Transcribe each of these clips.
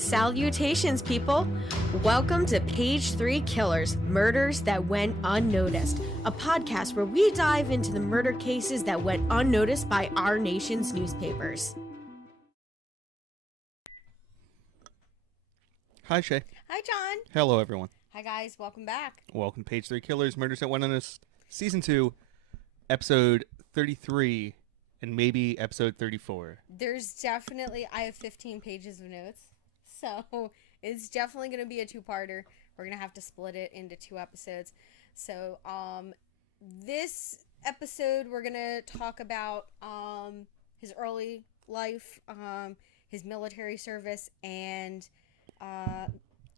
Salutations, people! Welcome to Page 3 Killers, Murders That Went Unnoticed, a podcast where we dive into the murder cases that went unnoticed by our nation's newspapers. Hi, Shay. Hi, John. Hello, everyone. Hi, guys. Welcome back. Welcome to Page 3 Killers, Murders That Went Unnoticed, Season 2, Episode 33, and maybe Episode 34. There's definitely, I have 15 pages of notes, so it's definitely going to be a two-parter. We're going to have to split it into 2 episodes. So, this episode, we're going to talk about his early life, his military service, and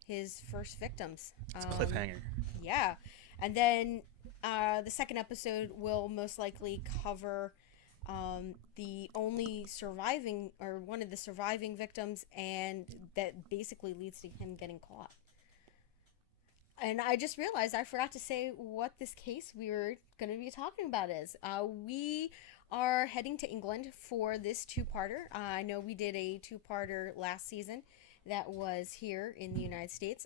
his first victims. It's a cliffhanger. Yeah. And then the second episode will most likely cover the only surviving, or one of the surviving victims, and that basically leads to him getting caught. And I just realized I forgot to say what this case we were going to be talking about is. We are heading to England for this two-parter. I know we did a two-parter last season that was here in the United States.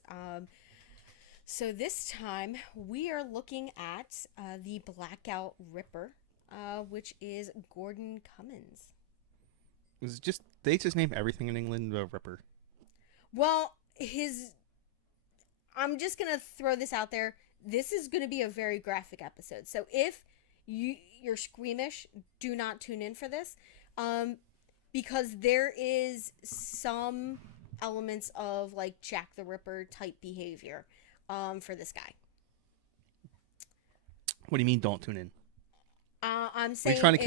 So this time we are looking at the Blackout Ripper, which is Gordon Cummins. They just name everything in England the Ripper. Well, I'm just going to throw this out there. This is going to be a very graphic episode. So if you're squeamish, do not tune in for this. Because there is some elements of like Jack the Ripper type behavior for this guy. What do you mean don't tune in? I'm saying, are you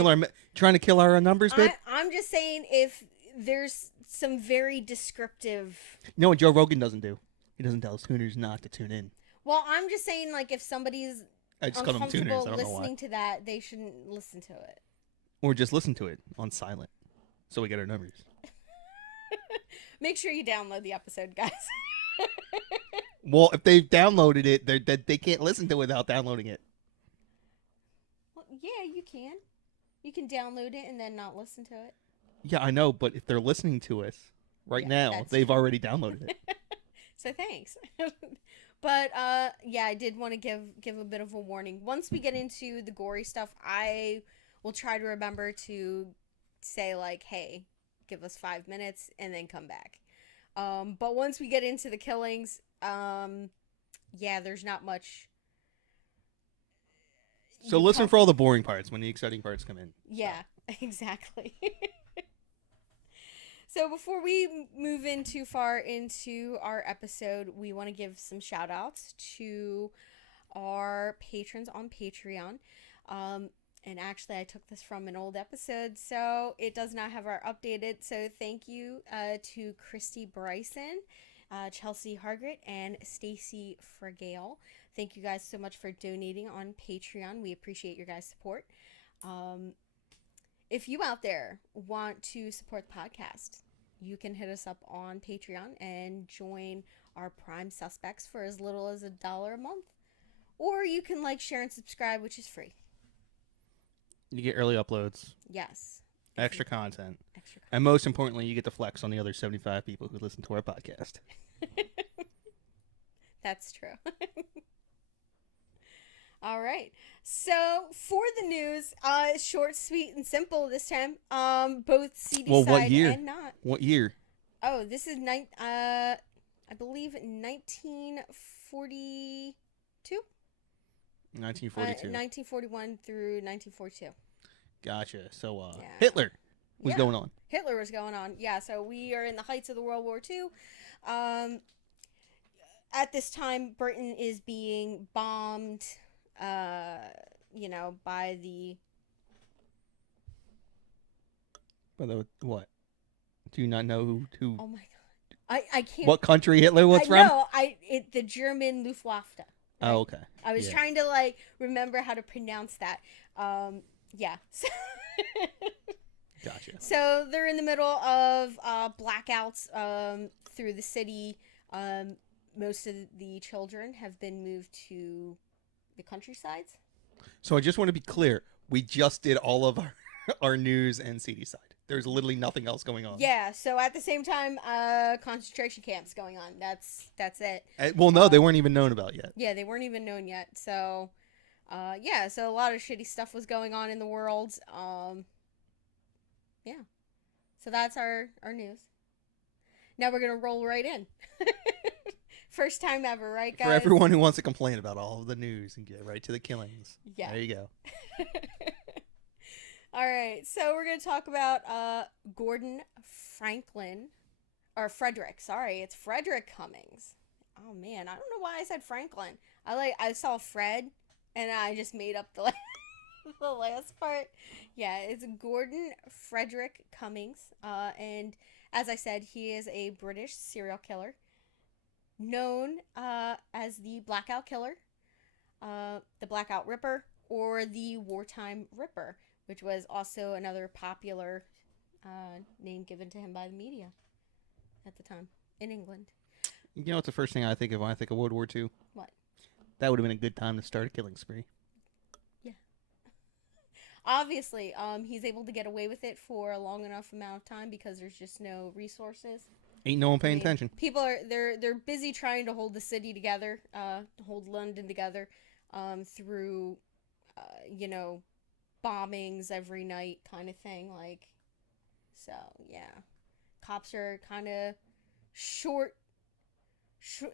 trying to kill our numbers, babe? I'm just saying if there's some very descriptive. You know what Joe Rogan doesn't do? He doesn't tell tuners not to tune in. Well, I'm just saying, like, if somebody's uncomfortable listening to that, they shouldn't listen to it. Or just listen to it on silent, so we get our numbers. Make sure you download the episode, guys. Well, if they've downloaded it, they can't listen to it without downloading it. Well, yeah, you can. You can download it and then not listen to it. Yeah, I know, but if they're listening to us right now, they've already downloaded it. So thanks. But yeah, I did want to give a bit of a warning. Once we get into the gory stuff, I will try to remember to say like, hey, give us 5 minutes and then come back. But once we get into the killings, yeah, there's not much. So listen for all the boring parts when the exciting parts come in. Yeah, exactly. So before we move in too far into our episode, we want to give some shout outs to our patrons on Patreon. And actually, I took this from an old episode, so it does not have our updated. So thank you to Christy Bryson, Chelsea Hargrett, and Stacey Fragale. Thank you guys so much for donating on Patreon. We appreciate your guys' support. If you out there want to support the podcast, you can hit us up on Patreon and join our Prime Suspects for as little as $1 a month. Or you can like, share, and subscribe, which is free. You get early uploads. Yes. Extra content. And most importantly, you get to flex on the other 75 people who listen to our podcast. That's true. All right. So for the news, short, sweet, and simple this time. Both CD side and not. What year? Oh, this is I believe 1942. 1942. 1941 through 1942. Gotcha. So, yeah. Hitler was going on. Hitler was going on. Yeah, so we are in the heights of the World War II. At this time, Britain is being bombed, by the... By the what? Do you not know who... Oh, my God. I can't... What country Hitler was from? No, the German Luftwaffe. Right? Oh, okay. I was trying to, remember how to pronounce that. Yeah. Gotcha. So they're in the middle of blackouts through the city. Most of the children have been moved to the countrysides. So I just want to be clear. We just did all of our news and CD side. there's literally nothing else going on. Yeah, so at the same time, concentration camps going on. That's it. Well, no, they weren't even known about yet. Yeah, they weren't even known yet. So, yeah, so a lot of shitty stuff was going on in the world. Yeah. So that's our news. Now we're gonna roll right in. First time ever, right, guys? For everyone who wants to complain about all of the news and get right to the killings. Yeah. There you go. All right, so we're gonna talk about Gordon Franklin, or Frederick. Sorry, it's Frederick Cummins. Oh man, I don't know why I said Franklin. I saw Fred, and I just made up the the last part. Yeah, it's Gordon Frederick Cummins, and as I said, he is a British serial killer, known as the Blackout Killer, the Blackout Ripper, or the Wartime Ripper, which was also another popular name given to him by the media at the time in England. You know what's the first thing I think of when I think of World War II? What? That would have been a good time to start a killing spree. Yeah. Obviously, he's able to get away with it for a long enough amount of time because there's just no resources. Ain't no one paying attention. People they're busy trying to hold the city together, hold London together, through, bombings every night kind of thing. Like, so yeah, cops are kind of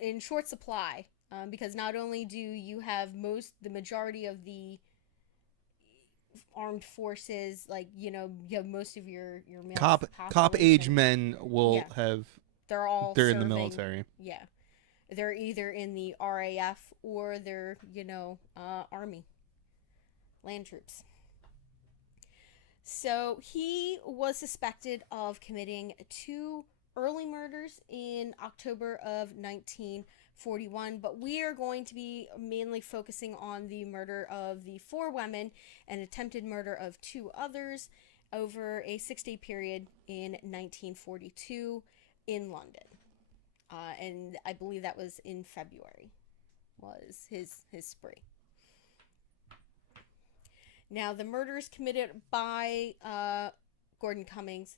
in short supply, because not only do you have the majority of the armed forces, like, you have most of your male cop age men will have. They're in the military. Yeah, they're either in the RAF or they're army, land troops. So he was suspected of committing 2 early murders in October of 1941, but we are going to be mainly focusing on the murder of the 4 women and attempted murder of 2 others over a 6-day period in 1942 in London. And I believe that was in February, was his spree. Now, the murders committed by Gordon Cummins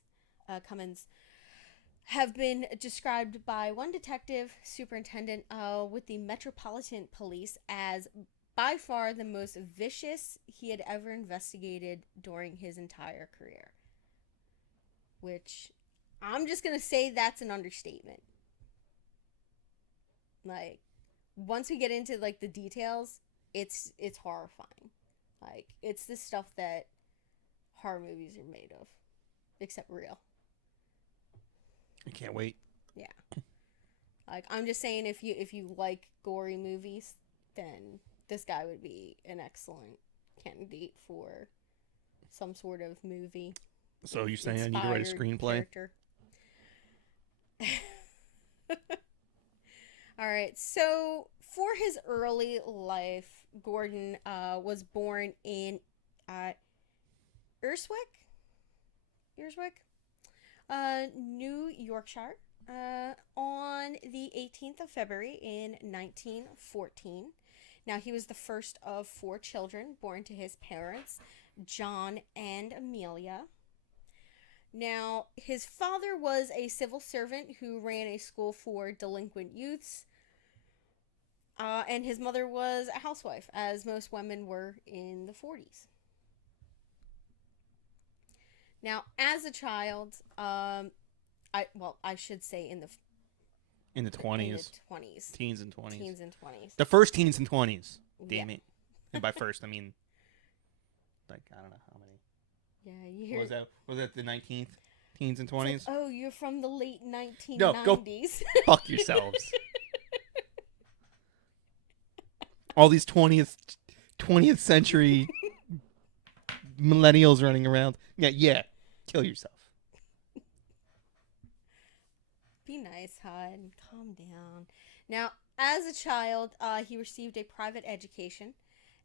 have been described by one detective superintendent with the Metropolitan Police as by far the most vicious he had ever investigated during his entire career. Which, I'm just going to say that's an understatement. Like, once we get into, like, the details, it's horrifying. Like, it's the stuff that horror movies are made of. Except real. I can't wait. Yeah. Like, I'm just saying, if you like gory movies, then this guy would be an excellent candidate for some sort of movie. So you're saying I need to write a screenplay? All right. So for his early life, Gordon was born in Urswick, New Yorkshire, on the 18th of February in 1914. Now, he was the first of 4 children born to his parents, John and Amelia. Now, his father was a civil servant who ran a school for delinquent youths, and his mother was a housewife, as most women were in the 40s. Now, as a child, I should say in the 20s. Teens and 20s. The first teens and 20s. Yeah. Damn it. And by first, I mean, like, I don't know how many. Yeah, you hear... Was that the 19th? Teens and 20s? Oh, you're from the late 1990s. No, go fuck yourselves. All these 20th century millennials running around. Yeah. Kill yourself. Be nice, hon. Calm down. Now, as a child, he received a private education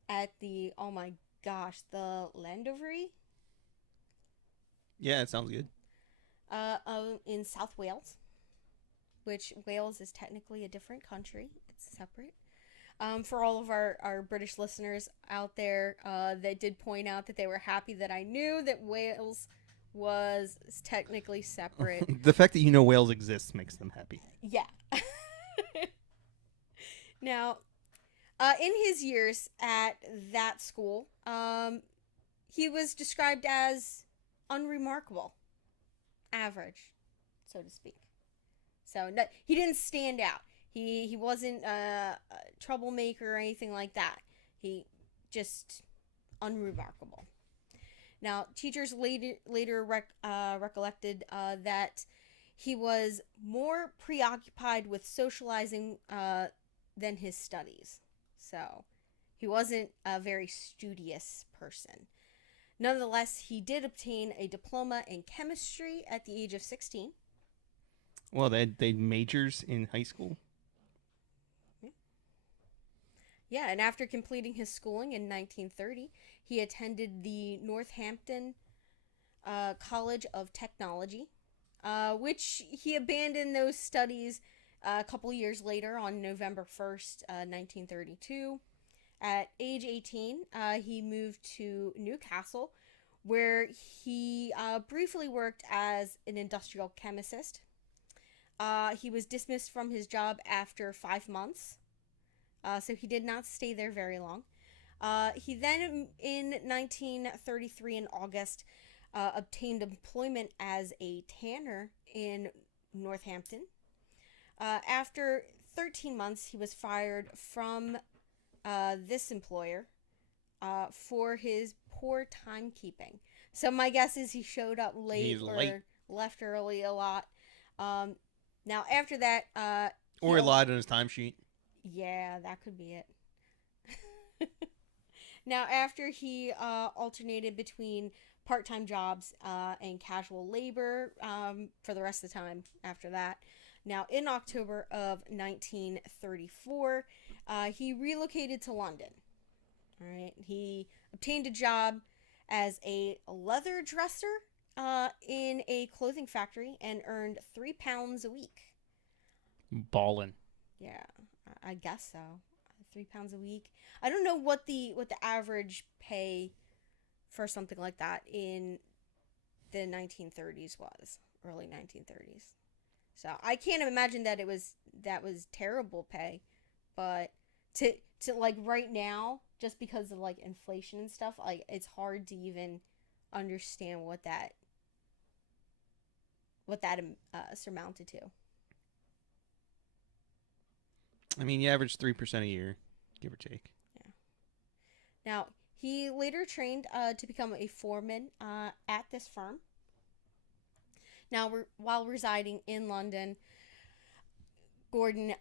at the Landovery. Yeah, it sounds good. In South Wales, which Wales is technically a different country. It's separate. For all of our British listeners out there that did point out that they were happy that I knew that Wales was technically separate. The fact that you know whales exist makes them happy. Yeah. Now, in his years at that school, he was described as unremarkable, average, so to speak. So no, he didn't stand out. He wasn't a troublemaker or anything like that. He just unremarkable. Now, teachers later recollected that he was more preoccupied with socializing than his studies. So he wasn't a very studious person. Nonetheless, he did obtain a diploma in chemistry at the age of 16. Well, they majors in high school. Yeah, and after completing his schooling in 1930, he attended the Northampton College of Technology, which he abandoned those studies a couple years later on November 1st, 1932. At age 18, he moved to Newcastle, where he briefly worked as an industrial chemist. He was dismissed from his job after 5 months, so he did not stay there very long. He then, in 1933, in August, obtained employment as a tanner in Northampton. After 13 months, he was fired from this employer for his poor timekeeping. So my guess is he showed up late left early a lot. Now, after that... or he lied on his timesheet. Yeah, that could be it. Now, after he alternated between part-time jobs and casual labor for the rest of the time after that. Now, in October of 1934, he relocated to London. All right, he obtained a job as a leather dresser in a clothing factory and earned £3 a week. Ballin'. Yeah, I guess so. £3 a week. I don't know what the average pay for something like that in the 1930s was, early 1930s. So I can't imagine that was terrible pay, but to like right now, just because of like inflation and stuff, like it's hard to even understand what that surmounted to. I mean, you average 3% a year, give or take. Yeah. Now, he later trained to become a foreman at this firm. Now, while residing in London, Gordon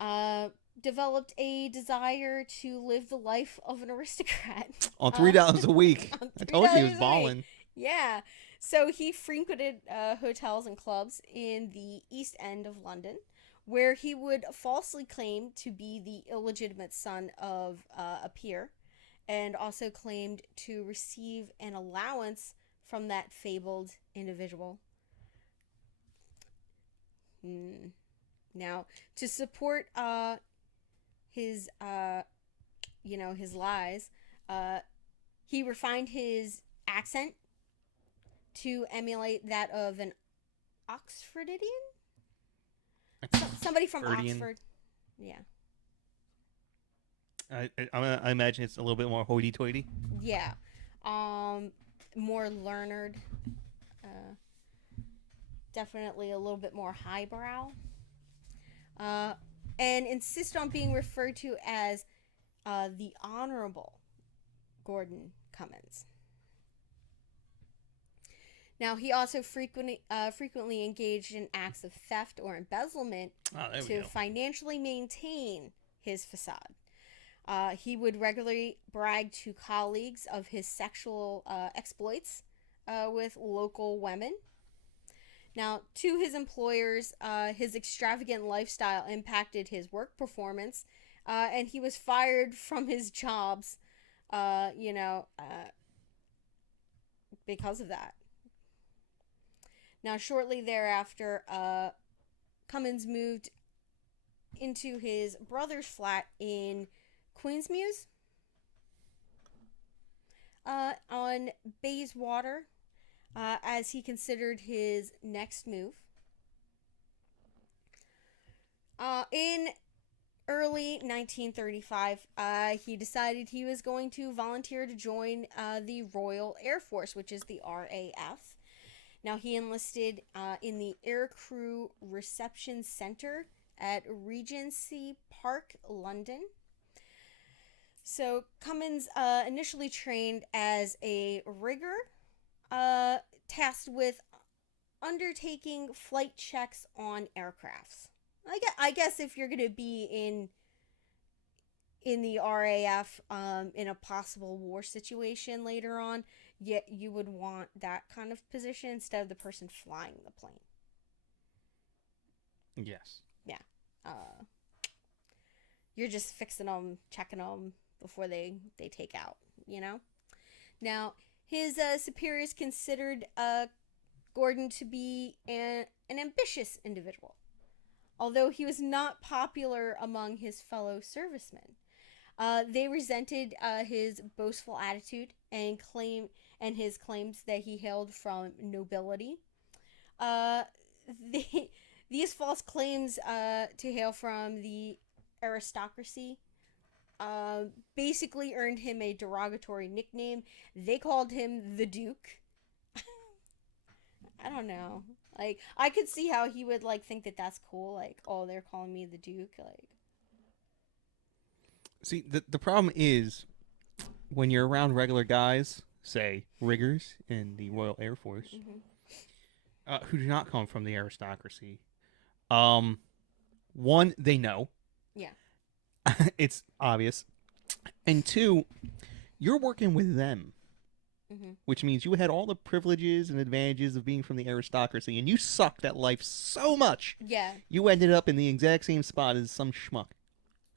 developed a desire to live the life of an aristocrat. On $3 a week. I told you he was balling. Yeah. So he frequented hotels and clubs in the East End of London, where he would falsely claim to be the illegitimate son of a peer, and also claimed to receive an allowance from that fabled individual. Now, to support his his lies, he refined his accent to emulate that of an Oxfordian? Somebody from Oxford. Yeah. I imagine it's a little bit more hoity-toity. Yeah. More learned. Definitely a little bit more highbrow. And insist on being referred to as the Honorable Gordon Cummins. Now, he also frequently engaged in acts of theft or embezzlement to financially maintain his facade. He would regularly brag to colleagues of his sexual exploits with local women. Now, to his employers, his extravagant lifestyle impacted his work performance, and he was fired from his jobs, because of that. Now, shortly thereafter, Cummins moved into his brother's flat in Queensmews on Bayswater. as he considered his next move. In early 1935, he decided he was going to volunteer to join the Royal Air Force, which is the RAF. Now, he enlisted in the Aircrew Reception Center at Regency Park, London. So, Cummins initially trained as a rigger, tasked with undertaking flight checks on aircrafts. I guess if you're going to be in the RAF in a possible war situation later on, you would want that kind of position instead of the person flying the plane. Yes. Yeah. You're just fixing them, checking them before they take out, you know? Now, his superiors considered Gordon to be an ambitious individual, although he was not popular among his fellow servicemen. They resented his boastful attitude and his claims that he hailed from nobility. These false claims to hail from the aristocracy basically earned him a derogatory nickname. They called him the Duke. I don't know. Like, I could see how he would, like, think that that's cool. Like, oh, they're calling me the Duke. Like, see, the problem is when you're around regular guys, say riggers in the Royal Air Force, who do not come from the aristocracy. One, they know. Yeah. It's obvious. And two, you're working with them. Which means you had all the privileges and advantages of being from the aristocracy, and you sucked at life so much. Yeah. You ended up in the exact same spot as some schmuck.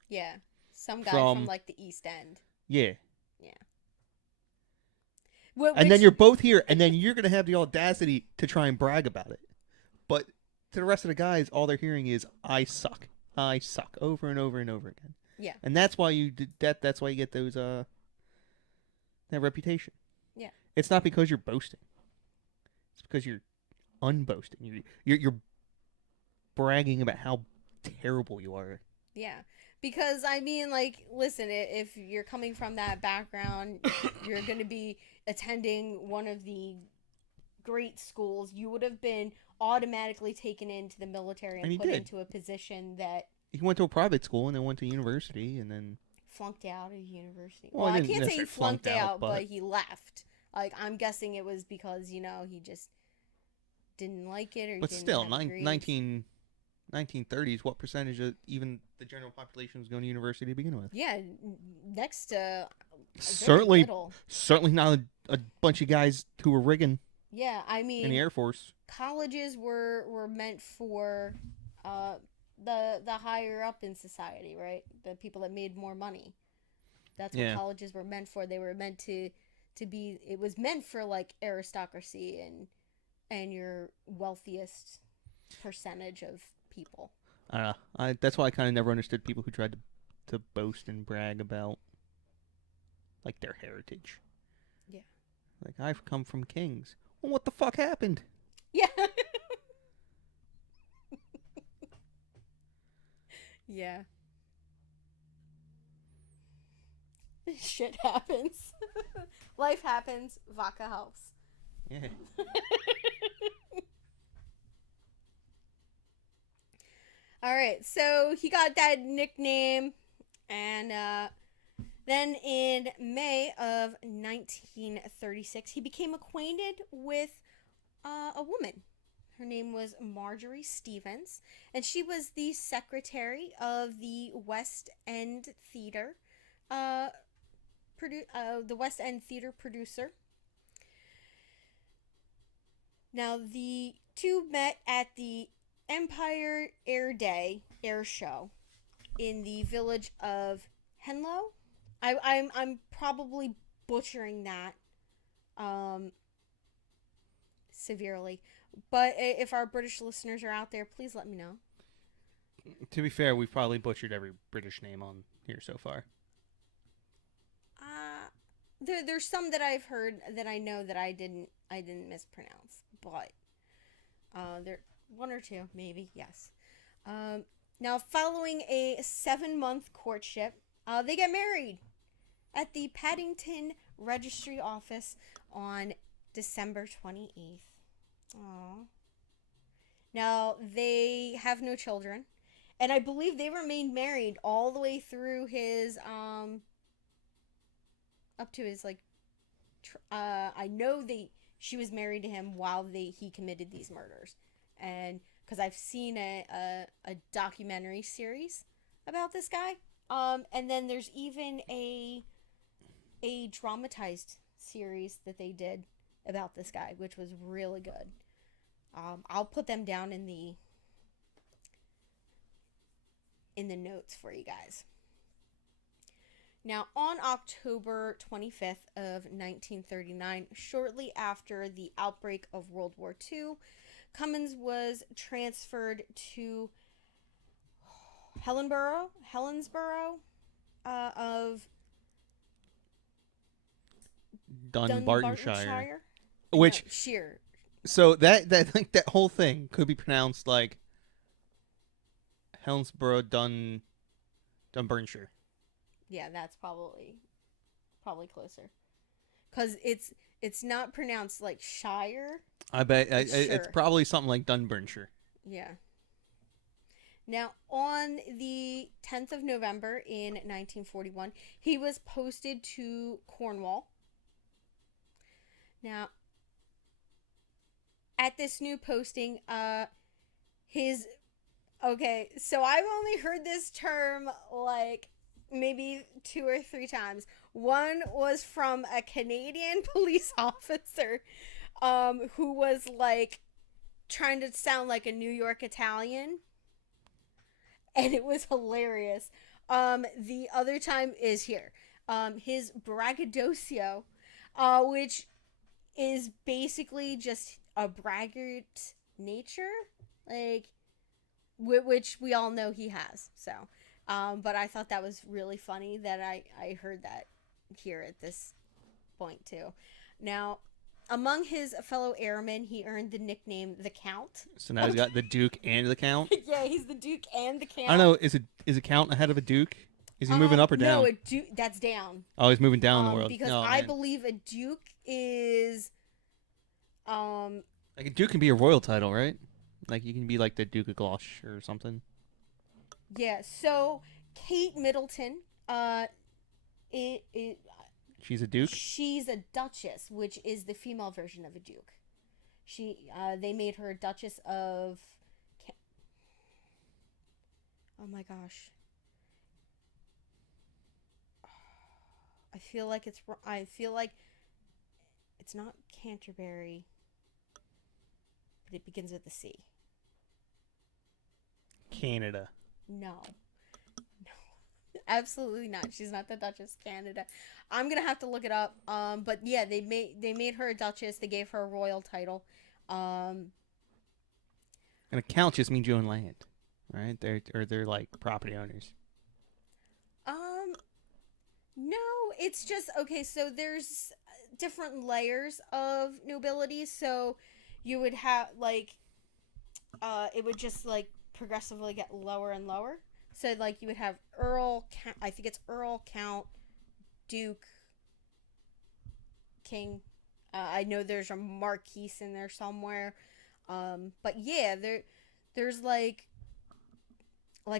Yeah. Some guy from like the East End. Yeah. Yeah. And then you're both here, and then you're going to have the audacity to try and brag about it. But to the rest of the guys, all they're hearing is, I suck, over and over and over again. Yeah. And that's why you did that. That's why you get those that reputation. Yeah. It's not because you're boasting. It's because you're unboasting. You're bragging about how terrible you are. Yeah. Because, I mean, like, listen, if you're coming from that background, you're going to be attending one of the great schools. You would have been automatically taken into the military and put into a position that... He went to a private school and then went to university and then... Flunked out of university. Well, I can't say he flunked out, but he left. Like, I'm guessing it was because, you know, he just didn't like it or but didn't still, have 1930s, what percentage of even the general population was going to university to begin with? Yeah, next to certainly not a bunch of guys who were rigging. Yeah, I mean, in the Air Force, colleges were meant for the higher up in society, right? The people that made more money. That's what colleges were meant for. They were meant to be. It was meant for like aristocracy and your wealthiest percentage of people. I don't know. That's why I kind of never understood people who tried to boast and brag about like their heritage. Yeah. Like, I've come from kings. Well, what the fuck happened? Yeah. Yeah. Shit happens. Life happens. Vodka helps. Yeah. All right, so he got that nickname, and then in May of 1936, he became acquainted with a woman. Her name was Marjorie Stevens, and she was the secretary of the West End Theater, the West End Theater producer. Now, the two met at the Empire Air Day air show in the village of Henlow. I'm probably butchering that severely, but if our British listeners are out there, please let me know. To be fair, we've probably butchered every British name on here so far. there's some that I've heard that I know that I didn't mispronounce, but there one or two maybe, yes. Now, following a 7-month courtship, they get married at the Paddington Registry Office on December 28th. Aww. Now, they have no children, and I believe they remained married all the way through his up to his like I know she was married to him while he committed these murders, and because I've seen a documentary series about this guy, and then there's even a dramatized series that they did about this guy, which was really good. I'll put them down in the notes for you guys. Now, on October 25th of 1939, shortly after the outbreak of World War II, Cummins was transferred to Helensborough of Dunbartonshire. Which Which, Sheer. so that like that whole thing could be pronounced like Helensborough Dunbartonshire. Yeah, that's probably closer, because it's not pronounced like Shire. I bet It's it's probably something like Dunbartonshire. Yeah. Now, on the 10th of November in 1941, he was posted to Cornwall. Now, at this new posting, okay, so I've only heard this term like maybe 2 or 3 times. One was from a Canadian police officer, who was like trying to sound like a New York Italian, and it was hilarious. The other time is here. His braggadocio, which is basically just a braggart nature, like which we all know he has. So, but I thought that was really funny that I heard that here at this point too. Now, among his fellow airmen, he earned the nickname the Count. So now he's got the Duke and the Count. Yeah, he's the Duke and the Count. I don't know. Is a Count ahead of a Duke? Is he moving up or down? No, that's down. Oh, he's moving down in the world. Because I believe a Duke is like a Duke can be a royal title, right? Like you can be like the Duke of Gloucester or something. Yeah. So Kate Middleton, She's a Duke? She's a Duchess, which is the female version of a Duke. They made her a Duchess of... Oh my gosh. I feel like it's not Canterbury, but it begins with a C. Canada. No, absolutely not. She's not the Duchess of Canada. I'm gonna have to look it up. But yeah, they made her a Duchess. They gave her a royal title. And a Count just means you own land, right? They're like property owners. No, it's just okay. So there's different layers of nobility. So you would have like, it would just like progressively get lower and lower. So like you would have Earl, I think it's Earl, Count, Duke, King. I know there's a Marquis in there somewhere. But yeah, there's like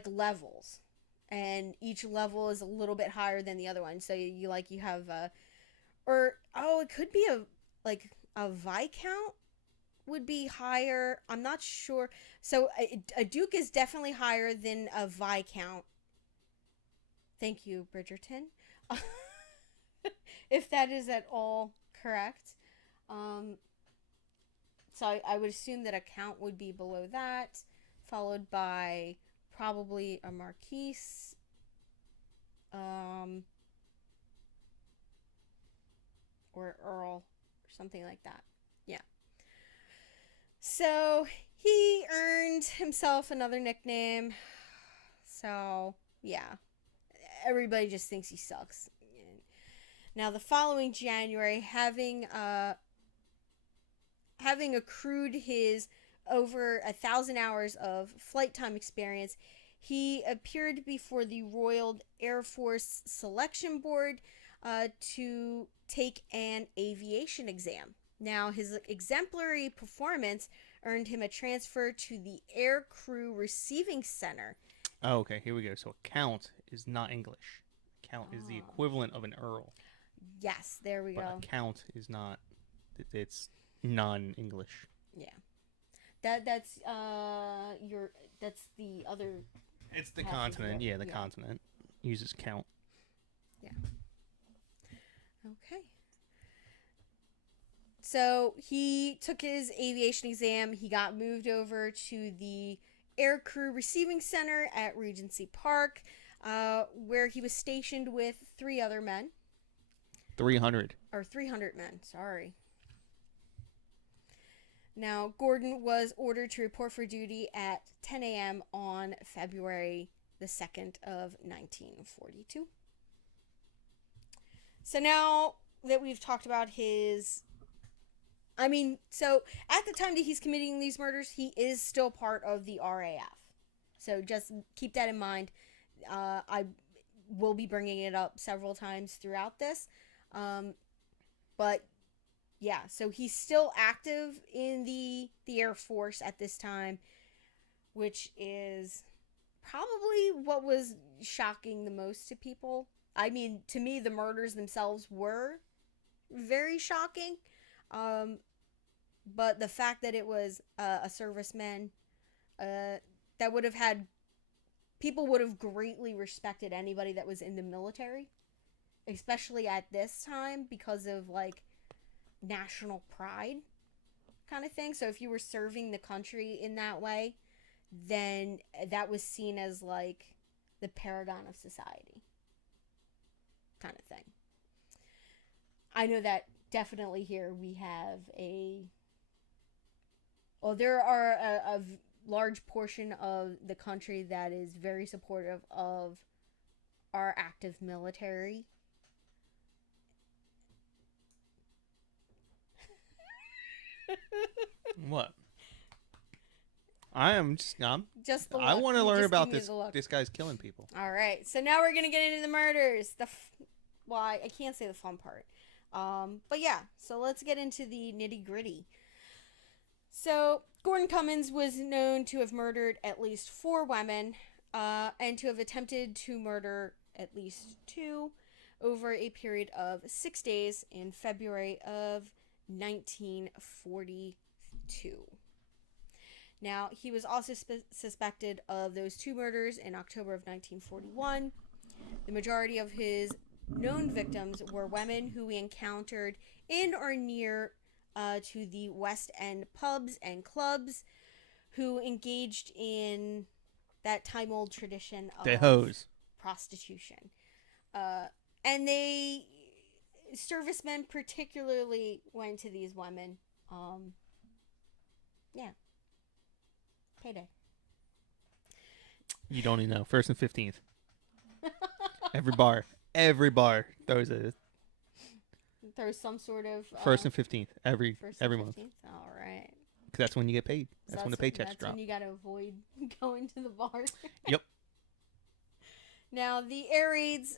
levels, and each level is a little bit higher than the other one. So you have it could be a Viscount would be higher. I'm not sure. So a Duke is definitely higher than a Viscount. Thank you, Bridgerton. If that is at all correct. So I would assume that a Count would be below that, followed by probably a Marquis, or Earl, or something like that. Yeah. So he earned himself another nickname. So yeah, everybody just thinks he sucks. Now, the following January, having accrued his over 1,000 hours of flight time experience, he appeared before the Royal Air Force Selection Board to take an aviation exam. Now, his exemplary performance earned him a transfer to the Air Crew Receiving Center. Oh, okay, here we go. So a count is not English. Count is the equivalent of an earl. Yes, there we go. But a count is not. It's non-English. Yeah. That's the other. It's the continent. Yeah, the continent uses count. Yeah. Okay. So he took his aviation exam. He got moved over to the Air Crew Receiving Center at Regency Park, where he was stationed with 3 other men. 300 men, sorry. Now, Gordon was ordered to report for duty at 10 a.m. on February the 2nd of 1942. So now that we've talked about so at the time that he's committing these murders, he is still part of the RAF. So just keep that in mind. I will be bringing it up several times throughout this. But yeah, so he's still active in the Air Force at this time, which is probably what was shocking the most to people. I mean, to me, the murders themselves were very shocking. But the fact that it was a serviceman, that would have people would have greatly respected anybody that was in the military, especially at this time because of like national pride kind of thing. So if you were serving the country in that way, then that was seen as like the paragon of society kind of thing. I know that definitely here we have there are a large portion of the country that is very supportive of our active military. What? I want to learn about this guy's killing people. All right, so now we're gonna get into the murders. I can't say the fun part. But yeah, so let's get into the nitty gritty. So Gordon Cummins was known to have murdered at least 4 women, and to have attempted to murder at least 2 over a period of 6 days in February of 1942. Now, he was also suspected of those 2 murders in October of 1941. The majority of his known victims were women who he encountered in or near to the West End pubs and clubs, who engaged in that time-old tradition of prostitution. And servicemen particularly went to these women. Yeah. Payday. You don't even know. 1st and 15th. Every bar throws some sort of 1st and 15th every month. All right. Because that's when you get paid. That's when the paychecks drop. That's when you got to avoid going to the bars. Yep. Now, the air raids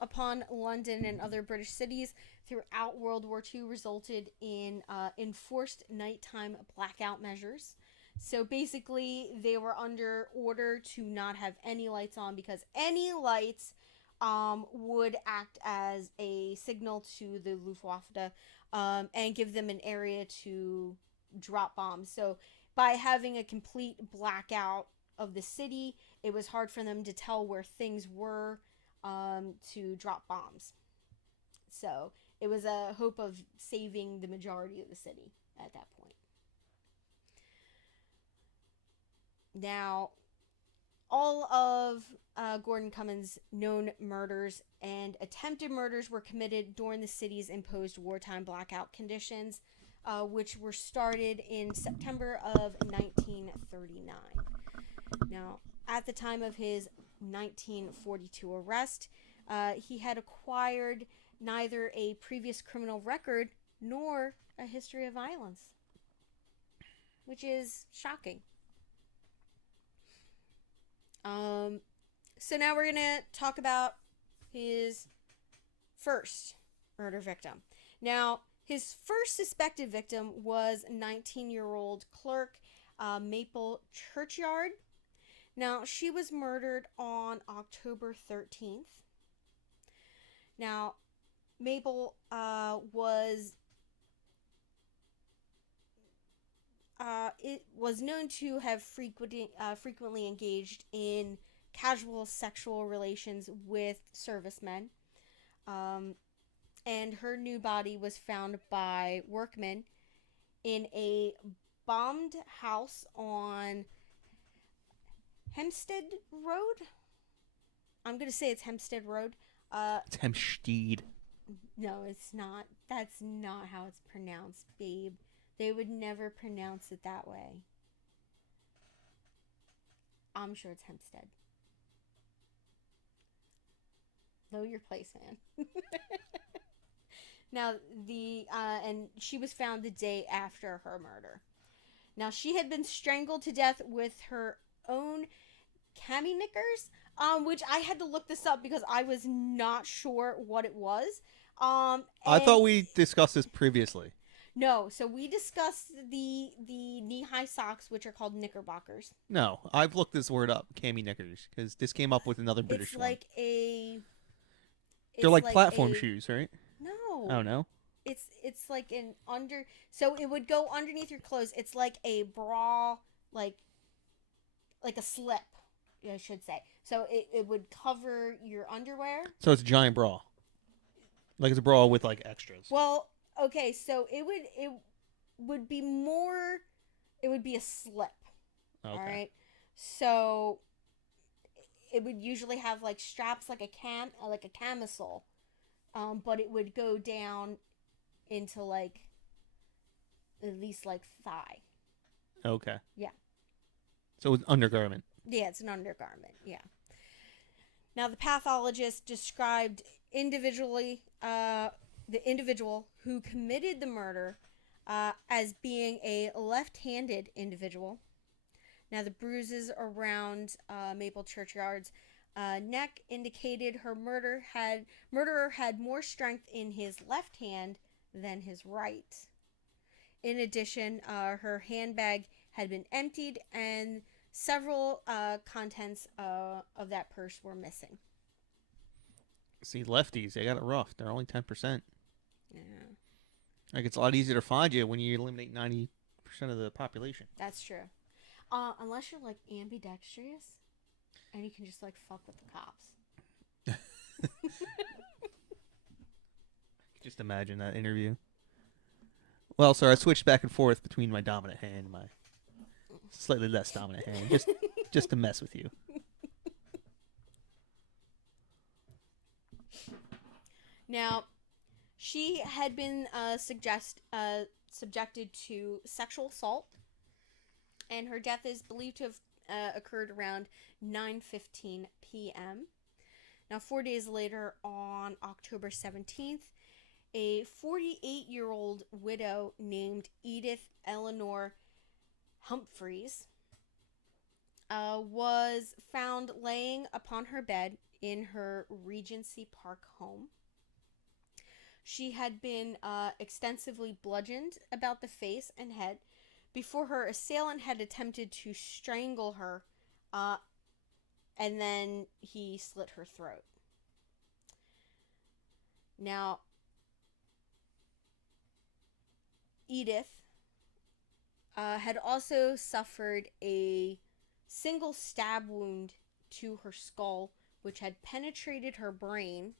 upon London and other British cities throughout World War II resulted in enforced nighttime blackout measures. So basically, they were under order to not have any lights on, because any lights would act as a signal to the Luftwaffe and give them an area to drop bombs. So by having a complete blackout of the city, it was hard for them to tell where things were to drop bombs. So it was a hope of saving the majority of the city at that point. Now, all of Gordon Cummins' known murders and attempted murders were committed during the city's imposed wartime blackout conditions, which were started in September of 1939. Now, at the time of his 1942 arrest, he had acquired neither a previous criminal record nor a history of violence, which is shocking. So now we're going to talk about his first murder victim. Now, his first suspected victim was 19-year-old clerk Maple Churchyard. Now, she was murdered on October 13th. Now, Mabel was known to have frequently engaged in casual sexual relations with servicemen. And her new body was found by workmen in a bombed house on Hempstead Road. I'm going to say it's Hempstead Road. It's Hempstead. No, it's not. That's not how it's pronounced, babe. They would never pronounce it that way. I'm sure it's Hempstead. Know your place, man. Now, and she was found the day after her murder. Now, she had been strangled to death with her own cami knickers, which I had to look this up because I was not sure what it was. I thought we discussed this previously. No, so we discussed the knee-high socks, which are called knickerbockers. No, I've looked this word up, cami knickers, because this came up with another British one. They're like platform shoes, right? No. Oh, no? It's like an under... So it would go underneath your clothes. It's like a bra, like a slip, I should say. So it would cover your underwear. So it's a giant bra. Like it's a bra with like extras. Well, okay, so it would be more... It would be a slip. Okay. All right? So it would usually have like straps like a camisole. But it would go down into like at least like thigh. Okay. Yeah. So it's undergarment. Yeah, it's an undergarment. Yeah. Now the pathologist described individually the individual who committed the murder as being a left-handed individual. Now the bruises around Maple Churchyard's neck indicated her murderer had more strength in his left hand than his right. In addition, her handbag had been emptied and several contents of that purse were missing. See, lefties, they got it rough. They're only 10%. Yeah. Like, it's a lot easier to find you when you eliminate 90% of the population. That's true. Unless you're, like, ambidextrous, and you can just, like, fuck with the cops. Just imagine that interview. Well, sir, I switched back and forth between my dominant hand and my slightly less dominant hand, just to mess with you. Now, she had been subjected to sexual assault, and her death is believed to have occurred around 9:15 p.m. Now, 4 days later, on October 17th, a 48-year-old widow named Edith Eleanor Humphreys was found laying upon her bed in her Regency Park home. She had been extensively bludgeoned about the face and head before her assailant had attempted to strangle her, and then he slit her throat. Now, Edith had also suffered a single stab wound to her skull, which had penetrated her brain.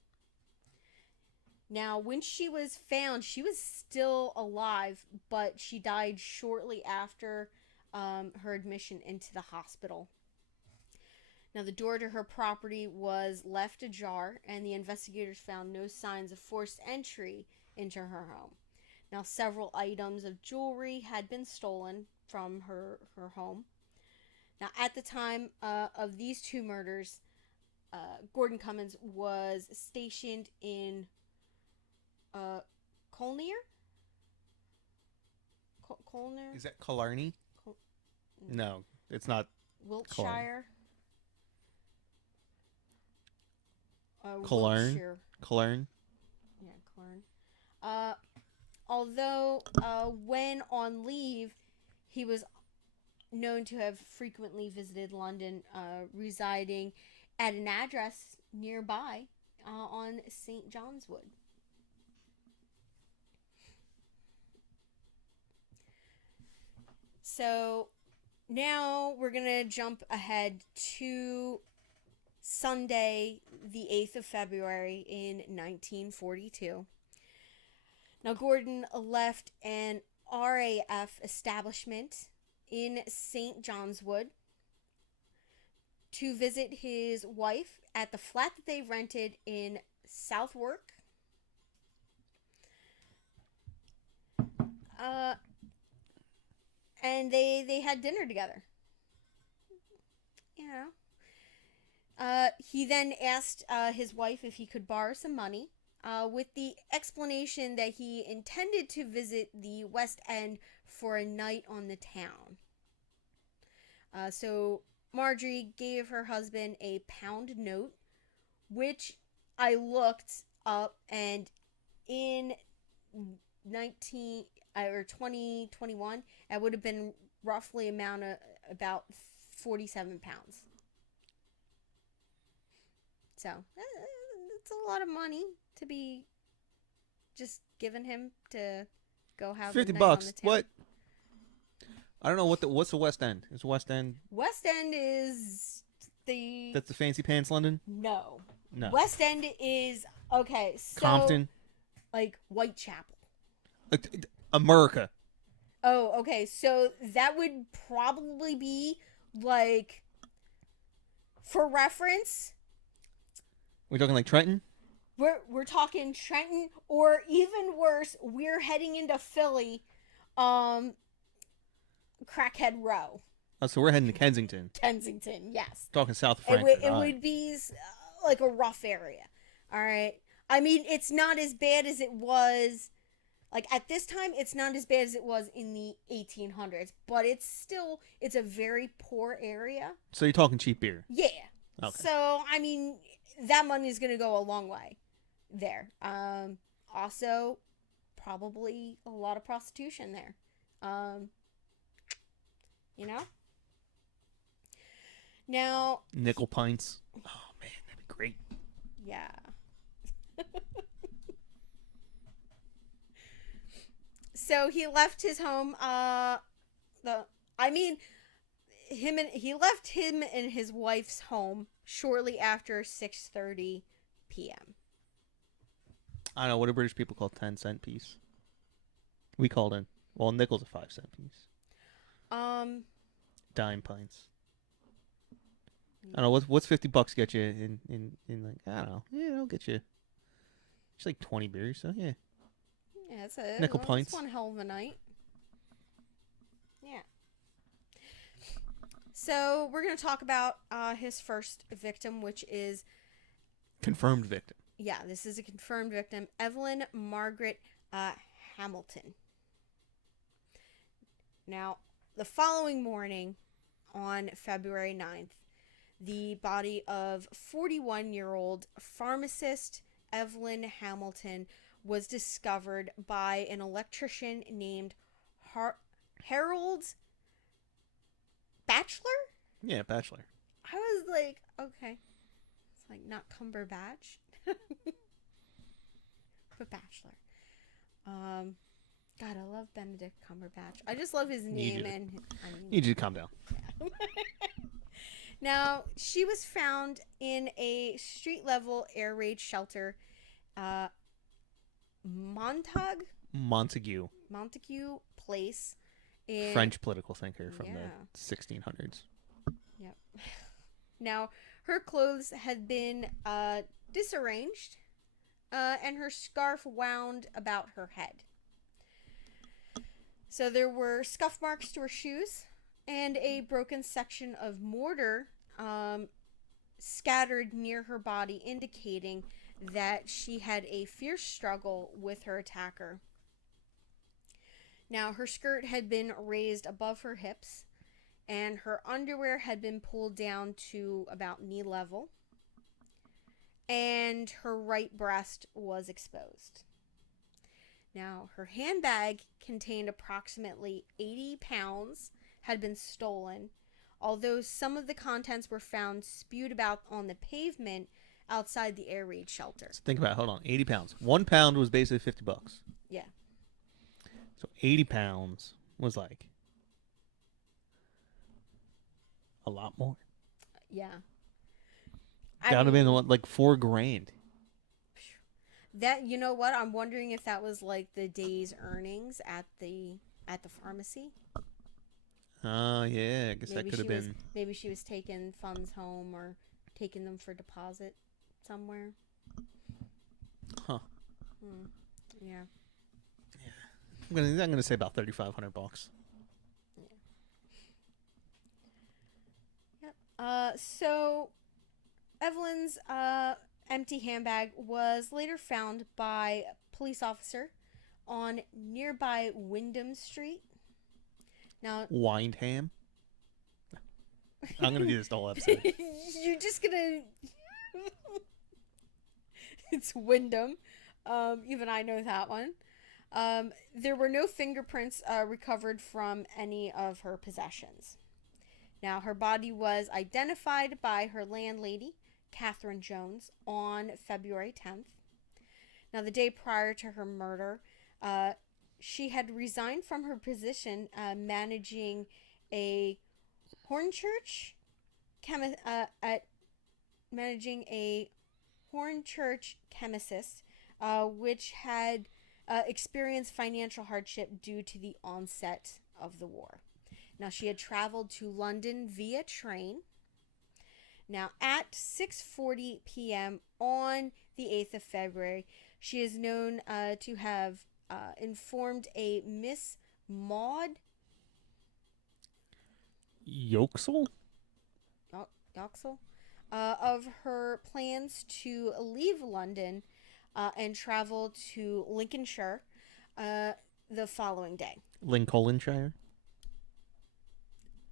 Now, when she was found, she was still alive, but she died shortly after her admission into the hospital. Now, the door to her property was left ajar, and the investigators found no signs of forced entry into her home. Now, several items of jewelry had been stolen from her home. Now, at the time of these two murders, Gordon Cummins was stationed in Colnier? Colner? Is that Killarney? Col- No, it's not. Wiltshire? Killarn. Wiltshire. Killarn. Yeah, Killarn. Although, when on leave, he was known to have frequently visited London, residing at an address nearby on St. John's Wood. So now we're going to jump ahead to Sunday, the 8th of February in 1942. Now, Gordon left an RAF establishment in St. John's Wood to visit his wife at the flat that they rented in Southwark. And they had dinner together. You know. He then asked his wife if he could borrow some money, with the explanation that he intended to visit the West End for a night on the town. So Marjorie gave her husband a £1 note, which I looked up, and in 2021, it would have been roughly about 47 pounds. So it's a lot of money to be just giving him to go have $50. A night on the town. What? I don't know what's the West End. Is West End? West End is the. That's the fancy pants London. No. No. West End is okay. So, Compton. Like Whitechapel. America. Oh, okay. So that would probably be like, for reference. We're talking like Trenton. We're talking Trenton, or even worse, we're heading into Philly, Crackhead Row. Oh, so we're heading to Kensington. Kensington, yes. Talking south of Frankfurt. It would be like a rough area. All right. I mean, it's not as bad as it was. Like, at this time, it's not as bad as it was in the 1800s, but it's a very poor area. So you're talking cheap beer? Yeah. Okay. So, I mean, that money is going to go a long way there. Also, probably a lot of prostitution there. You know? Now... Nickel pints. Oh, man, that'd be great. Yeah. So he left his home. He left him and his wife's home shortly after 6:30 p.m. I don't know, what do British people call 10-cent piece? We called it, well, nickel's a 5-cent piece. Dime pints. I don't know, what's $50 get you in like, I don't know. Yeah, it'll get you. It's like 20 beers, so yeah. Yeah, it's a nickel pints. It's one hell of a night. Yeah. So we're gonna talk about his first victim, which is confirmed victim. Yeah, this is a confirmed victim, Evelyn Margaret Hamilton. Now, the following morning, on February 9th, the body of 41-year-old pharmacist Evelyn Hamilton was discovered by an electrician named Harold Batchelor? Yeah, Batchelor. I was like, okay. It's like not Cumberbatch. But Batchelor. God, I love Benedict Cumberbatch. I just love his name. Need you to calm down. Yeah. Now, she was found in a street-level air raid shelter, Montague Place. French political thinker from the 1600s. Yep. Now, her clothes had been disarranged, and her scarf wound about her head. So there were scuff marks to her shoes, and a broken section of mortar scattered near her body, indicating that she had a fierce struggle with her attacker. Now, her skirt had been raised above her hips, and her underwear had been pulled down to about knee level, and her right breast was exposed. Now, her handbag contained approximately 80 pounds, had been stolen, although some of the contents were found spewed about on the pavement outside the air raid shelter. So think about it. Hold on. 80 pounds. 1 pound was basically $50. Yeah. So 80 pounds was like a lot more. Yeah. That would have been like $4,000. That, you know what? I'm wondering if that was like the day's earnings at the pharmacy. Oh, yeah. I guess that could have been. Maybe she was taking funds home or taking them for deposit somewhere. Huh. Yeah. I'm gonna say about $3,500. Yeah. Yep. So Evelyn's empty handbag was later found by a police officer on nearby Wyndham Street. Now, Windham. I'm gonna do this the whole episode. You're just gonna. It's Wyndham. Even I know that one. There were no fingerprints recovered from any of her possessions. Now, her body was identified by her landlady, Catherine Jones, on February 10th. Now, the day prior to her murder, she had resigned from her position managing a Hornchurch chemist, which had experienced financial hardship due to the onset of the war. Now, she had traveled to London via train. Now, at 6:40 p.m. on the 8th of February, she is known to have informed a Miss Maud Yoxel? of her plans to leave London and travel to Lincolnshire the following day. Lincolnshire?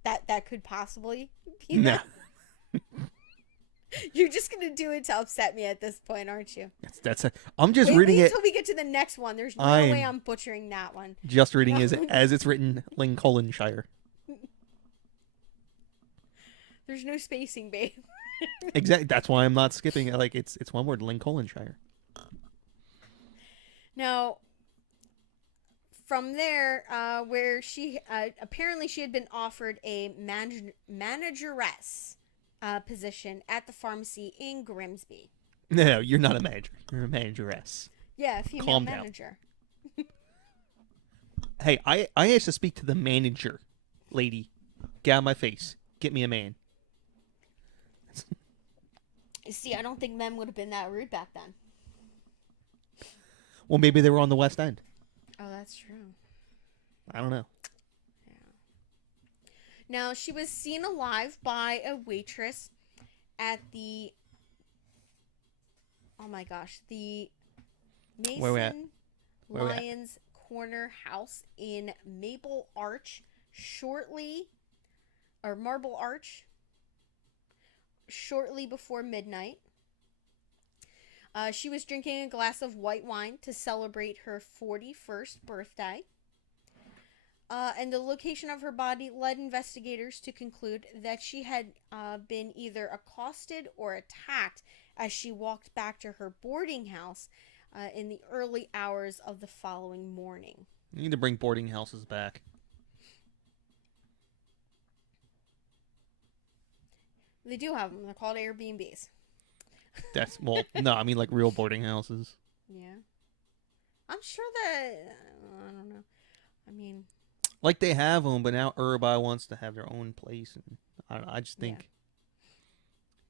That could possibly be that. You're just gonna do it to upset me at this point, aren't you? I'm just Wait reading it until we get to the next one. There's no way I'm butchering that one. Just reading it as it's written, Lincolnshire. There's no spacing, babe. Exactly. That's why I'm not skipping it. Like it's one word, Lincolnshire. Now, from there, where she apparently she had been offered a manageress position at the pharmacy in Grimsby. No, you're not a manager. You're a manageress. Yeah, female Calm manager. Hey, I asked to speak to the manager, lady. Get out of my face. Get me a man. See, I don't think men would have been that rude back then. Well, maybe they were on the West End. Oh, that's true. I don't know. Yeah. Now, she was seen alive by a waitress at the... Oh my gosh. The Mason Lyons Corner House in Marble Arch shortly before midnight. She was drinking a glass of white wine to celebrate her 41st birthday. And the location of her body led investigators to conclude that she had been either accosted or attacked as she walked back to her boarding house in the early hours of the following morning. You need to bring boarding houses back. They do have them. They're called Airbnbs. No, I mean like real boarding houses. Yeah. I'm sure that, I don't know. I mean. Like they have them, but now everybody wants to have their own place. And I don't know. I just think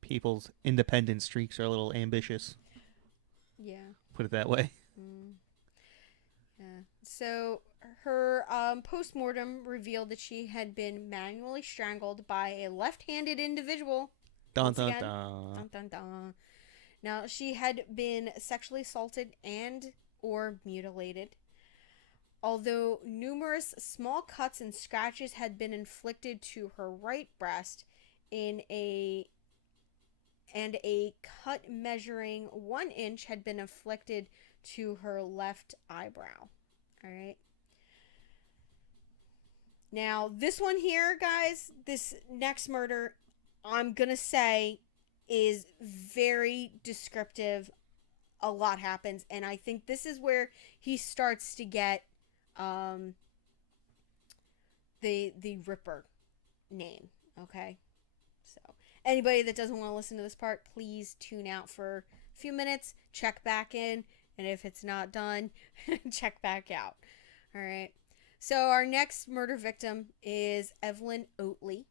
people's independent streaks are a little ambitious. Yeah. Put it that way. Yeah. So her postmortem revealed that she had been manually strangled by a left-handed individual. Dun, Once dun, again. dun. Dun, dun, dun. Now, she had been sexually assaulted and or mutilated. Although numerous small cuts and scratches had been inflicted to her right breast in a and a cut measuring 1 inch had been inflicted to her left eyebrow. All right. Now, this one here, guys, this next murder, I'm going to say is very descriptive. A lot happens, and I think this is where he starts to get the Ripper name, okay? So, anybody that doesn't want to listen to this part, please tune out for a few minutes, check back in, and if it's not done, check back out. All right. So our next murder victim is Evelyn Oatley.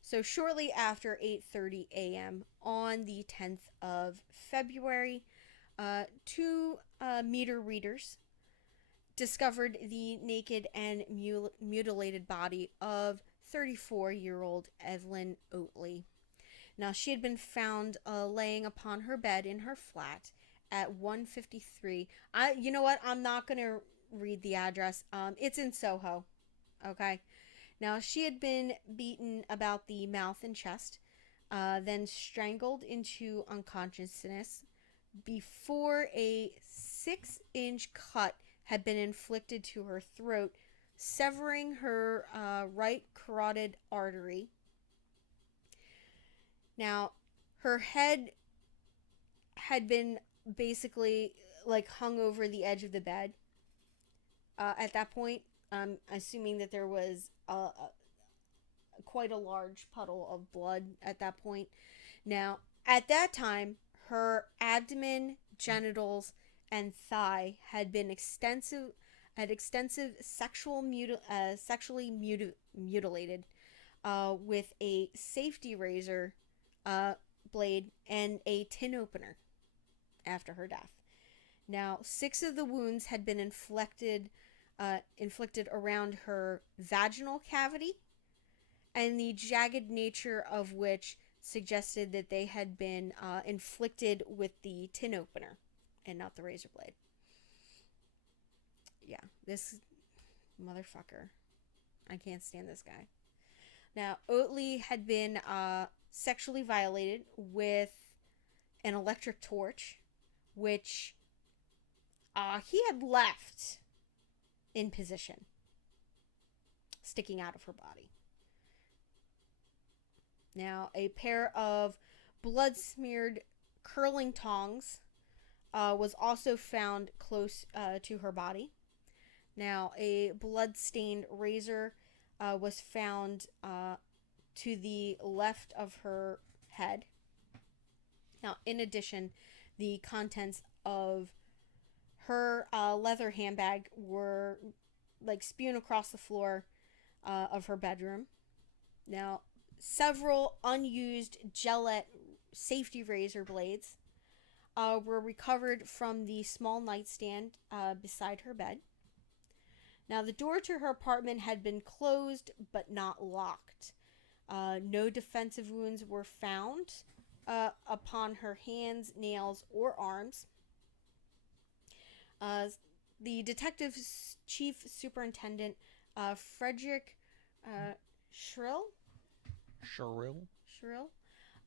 So shortly after 8:30 a.m. on the 10th of February, two meter readers discovered the naked and mutilated body of 34-year-old Evelyn Oatley. Now, she had been found laying upon her bed in her flat at 153. You know what? I'm not going to read the address. It's in Soho. Okay. Now, she had been beaten about the mouth and chest, then strangled into unconsciousness before a 6-inch cut had been inflicted to her throat, severing her right carotid artery. Now, her head had been basically like hung over the edge of the bed. At that point, I'm assuming that there was quite a large puddle of blood at that point. Now, at that time, her abdomen, genitals, and thigh had been extensive sexually mutilated with a safety razor blade and a tin opener after her death. Now, 6 of the wounds had been inflicted around her vaginal cavity, and the jagged nature of which suggested that they had been inflicted with the tin opener and not the razor blade. Yeah, this motherfucker. I can't stand this guy. Now, Oatley had been sexually violated with an electric torch, which he had left in position, sticking out of her body. Now, a pair of blood-smeared curling tongs was also found close to her body. Now, a blood-stained razor was found to the left of her head. Now, in addition, the contents of her leather handbag were like spewed across the floor of her bedroom. Now, several unused Gillette safety razor blades were recovered from the small nightstand beside her bed. Now, the door to her apartment had been closed but not locked. No defensive wounds were found upon her hands, nails, or arms. The detective chief superintendent, Frederick Shrill,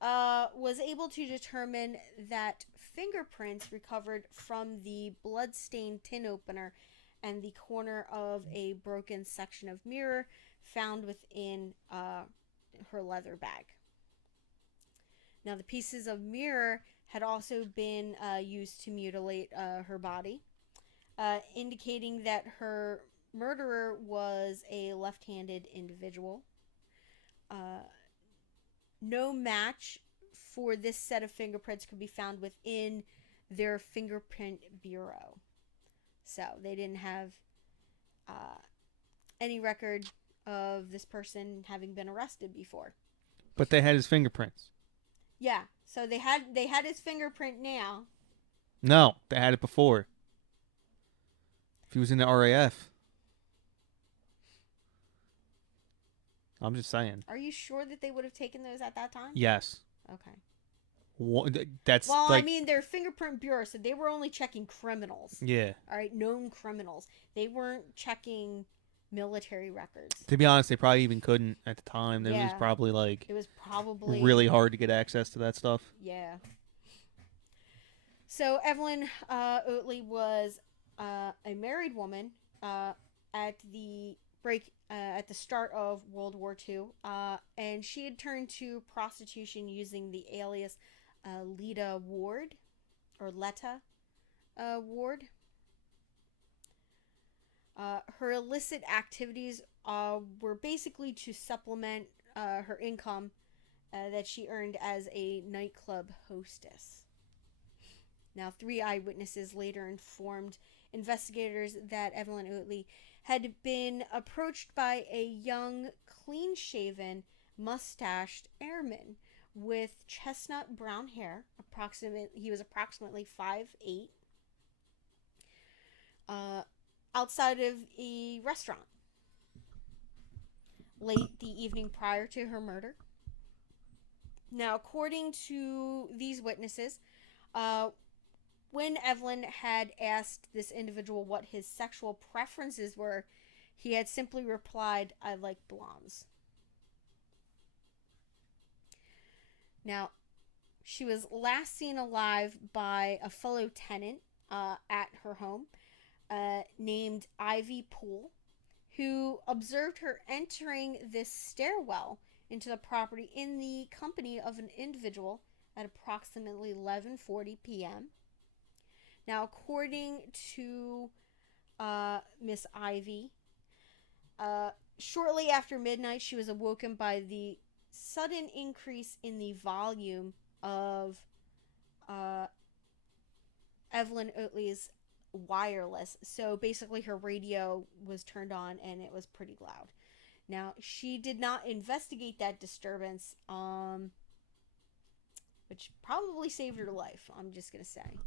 was able to determine that fingerprints recovered from the blood-stained tin opener and the corner of a broken section of mirror found within her leather bag. Now, the pieces of mirror had also been used to mutilate her body, indicating that her murderer was a left-handed individual. No match for this set of fingerprints could be found within their fingerprint bureau. So they didn't have any record of this person having been arrested before. But they had his fingerprints. Yeah, so they had his fingerprint now. No, they had it before. If he was in the RAF. I'm just saying. Are you sure that they would have taken those at that time? Yes. Okay. That's Well, I like, mean, their fingerprint bureau said they were only checking criminals. yeah. All right, known criminals. They weren't checking military records. To be honest, they probably even couldn't at the time. It was Yeah, probably like it was probably really hard to get access to that stuff. yeah. So Evelyn Oatley was a married woman at the at the start of World War II, and she had turned to prostitution using the alias Leta Ward or Letta Ward. Her illicit activities were basically to supplement her income that she earned as a nightclub hostess. Now, 3 eyewitnesses later informed investigators that Evelyn Oatley had been approached by a young, clean-shaven, mustached airman with chestnut brown hair. He was approximately 5'8", outside of a restaurant late the evening prior to her murder. Now, according to these witnesses, when Evelyn had asked this individual what his sexual preferences were, he had simply replied, "I like blondes." Now, she was last seen alive by a fellow tenant at her home named Ivy Poole, who observed her entering this stairwell into the property in the company of an individual at approximately 11:40 p.m. Now, according to Miss Ivy, shortly after midnight, she was awoken by the sudden increase in the volume of Evelyn Oatley's wireless. So basically, her radio was turned on and it was pretty loud. Now, she did not investigate that disturbance, which probably saved her life, I'm just going to say.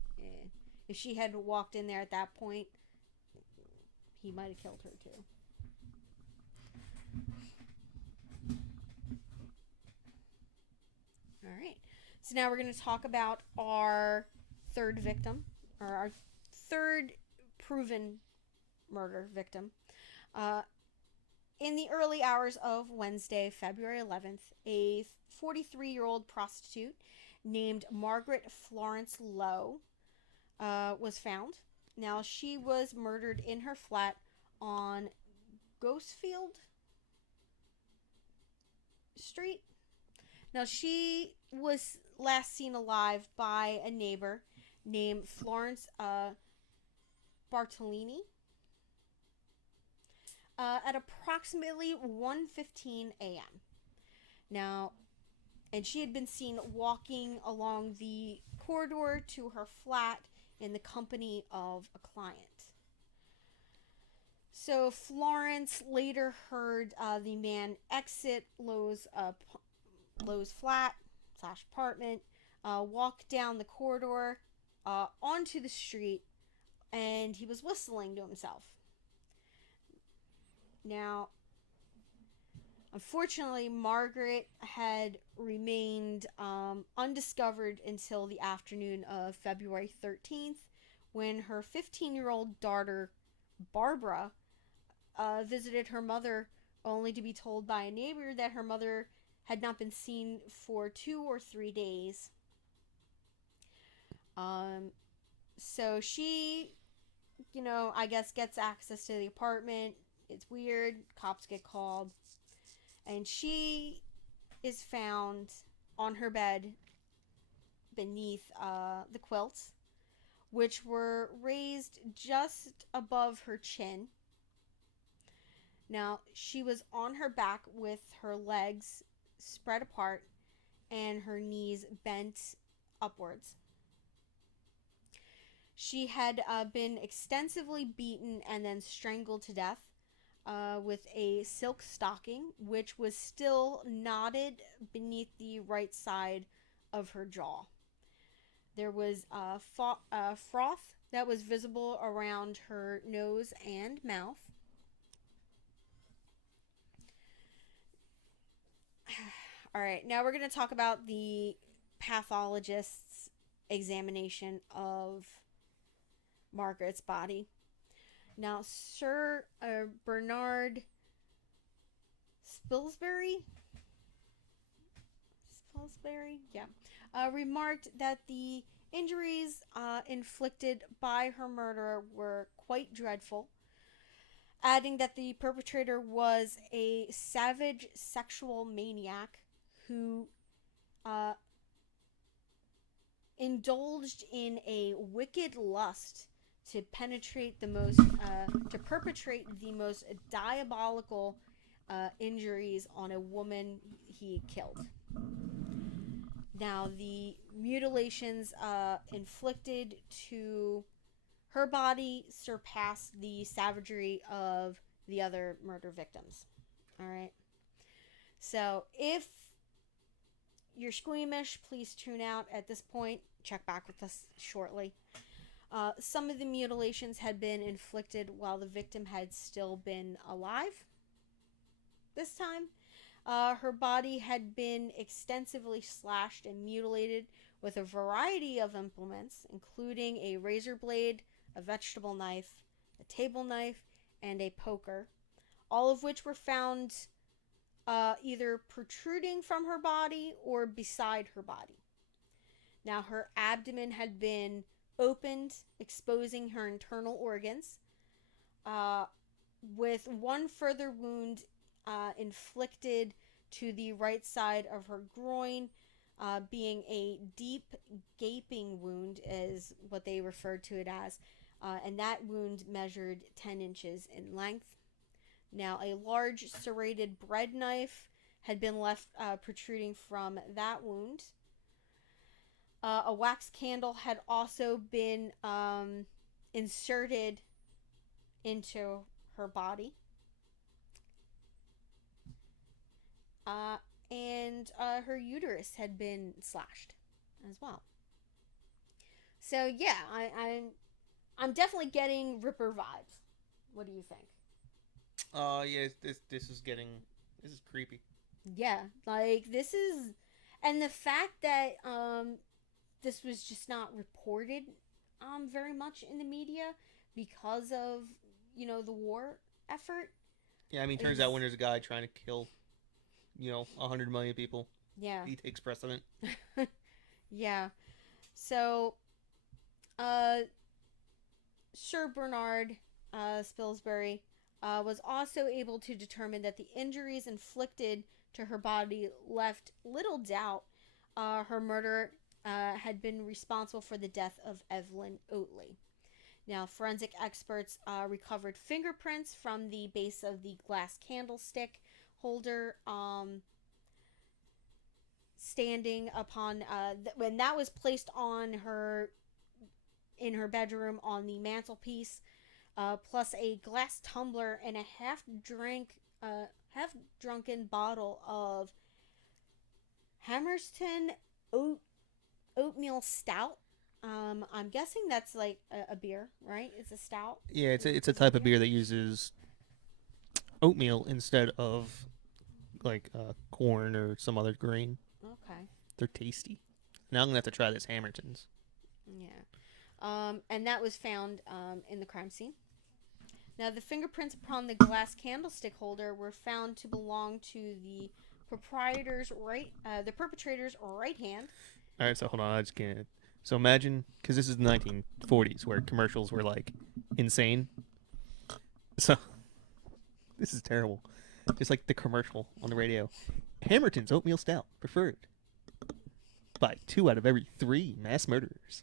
If she had walked in there at that point, he might have killed her too. All right. So now we're going to talk about our third victim, or our third proven murder victim. In the early hours of Wednesday, February 11th, a 43-year-old prostitute named Margaret Florence Lowe was found. Now, she was murdered in her flat on Ghostfield Street. Now, she was last seen alive by a neighbor named Florence Bartolini at approximately 1:15 a.m. Now, and she had been seen walking along the corridor to her flat in the company of a client. So Florence later heard the man exit Lowe's flat / apartment, walk down the corridor onto the street, and he was whistling to himself. Now, unfortunately, Margaret had remained undiscovered until the afternoon of February 13th, when her 15-year-old daughter, Barbara, visited her mother, only to be told by a neighbor that her mother had not been seen for 2 or 3 days. So she, I guess gets access to the apartment. It's weird. Cops get called. And she is found on her bed beneath the quilts, which were raised just above her chin. Now, she was on her back with her legs spread apart and her knees bent upwards. She had been extensively beaten and then strangled to death with a silk stocking, which was still knotted beneath the right side of her jaw. There was froth that was visible around her nose and mouth. All right, now we're going to talk about the pathologist's examination of Margaret's body. Now, Sir Bernard Spilsbury, yeah, remarked that the injuries inflicted by her murderer were quite dreadful, adding that the perpetrator was a savage sexual maniac who indulged in a wicked lust to perpetrate the most diabolical injuries on a woman he killed. Now, the mutilations inflicted to her body surpassed the savagery of the other murder victims. All right. So, if you're squeamish, please tune out at this point. Check back with us shortly. Some of the mutilations had been inflicted while the victim had still been alive. This time, her body had been extensively slashed and mutilated with a variety of implements, including a razor blade, a vegetable knife, a table knife, and a poker, all of which were found either protruding from her body or beside her body. Now, her abdomen had been opened, exposing her internal organs, with one further wound inflicted to the right side of her groin, being a deep gaping wound, is what they referred to it as, and that wound measured 10 inches in length. Now, a large serrated bread knife had been left protruding from that wound. A wax candle had also been inserted into her body. And her uterus had been slashed as well. So yeah, I'm definitely getting Ripper vibes. What do you think? Yeah, this is creepy. Yeah, like this is, and the fact that this was just not reported very much in the media because of, the war effort. Yeah, I mean, turns out when there's a guy trying to kill 100 million people, yeah, he takes precedent. Yeah. So Sir Bernard Spilsbury was also able to determine that the injuries inflicted to her body left little doubt her murderer had been responsible for the death of Evelyn Oatley. Now, forensic experts recovered fingerprints from the base of the glass candlestick holder, standing upon when that was placed on her in her bedroom on the mantelpiece, plus a glass tumbler and a half-drunken bottle of Hammerston oatmeal stout. I'm guessing that's like a beer, right? It's a stout. Yeah, it's a type of beer that uses oatmeal instead of like corn or some other grain. Okay. They're tasty. Now I'm gonna have to try this Hammertons. Yeah. And that was found in the crime scene. Now, the fingerprints upon the glass candlestick holder were found to belong to the perpetrator's right hand. All right, so hold on, I just can't. So imagine, because this is the 1940s where commercials were like insane. So this is terrible. Just like the commercial on the radio. Hammerton's oatmeal stout preferred by 2 out of every 3 mass murderers.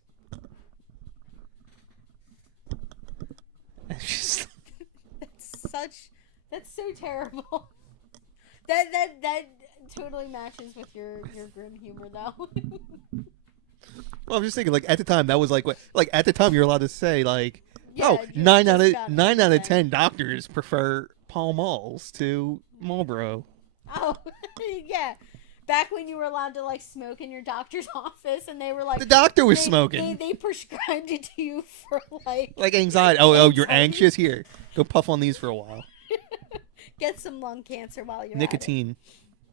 That's so terrible. That totally matches with your grim humor, though. Well, I'm just thinking, like, at the time, that was like what, like at the time you're allowed to say, like, yeah, oh, 9 out of 10 doctors prefer Pall Malls to Marlboro. Oh, yeah. Back when you were allowed to like smoke in your doctor's office, and they were like, the doctor was smoking. They prescribed it to you for like anxiety. Oh, you're anxious? Here, go puff on these for a while. Get some lung cancer while you're nicotine.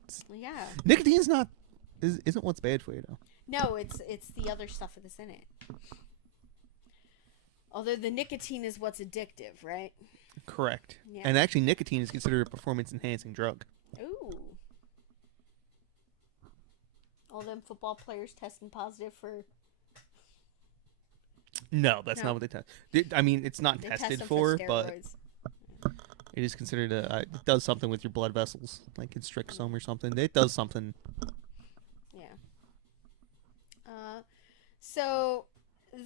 At it. Yeah. Nicotine's isn't what's bad for you though. No, it's the other stuff that's in it. Although the nicotine is what's addictive, right? Correct. Yeah. And actually, nicotine is considered a performance-enhancing drug. Ooh. All them football players testing positive for... No, that's not what they test. I mean, it's not They tested test them for, for but steroids. it is considered it does something with your blood vessels, like constricts them or something. It does something. Yeah. So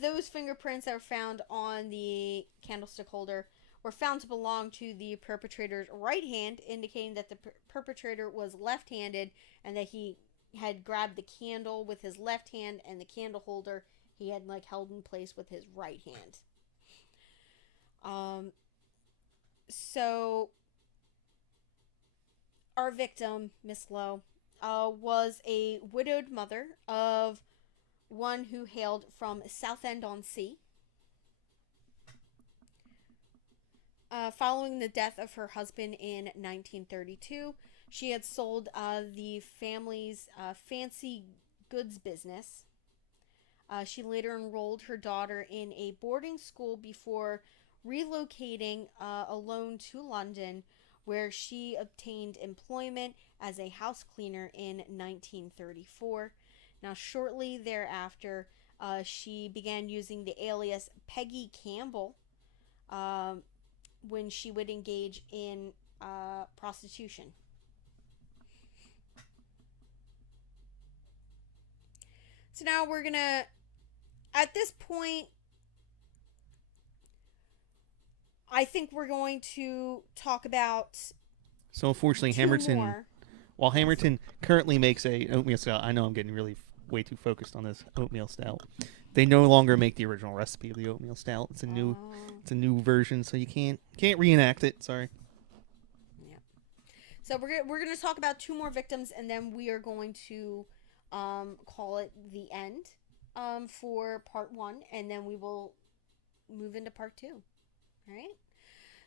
those fingerprints that were found on the candlestick holder were found to belong to the perpetrator's right hand, indicating that the perpetrator was left-handed and that he had grabbed the candle with his left hand and the candle holder he had like held in place with his right hand. So our victim, Miss Lowe, was a widowed mother of one who hailed from Southend-on-Sea. Following the death of her husband in 1932, she had sold the family's fancy goods business. She later enrolled her daughter in a boarding school before relocating alone to London, where she obtained employment as a house cleaner in 1934. Now, shortly thereafter, she began using the alias Peggy Campbell when she would engage in prostitution. So now we're gonna, at this point, I think we're going to talk about. So unfortunately, Hammerton. While Hammerton currently makes a oatmeal stout, I know I'm getting really way too focused on this oatmeal stout. They no longer make the original recipe of the oatmeal stout. It's a new version, so you can't reenact it. Sorry. Yeah. So we're gonna talk about two more victims, and then we are going to call it the end for part 1, and then we will move into part 2. All right.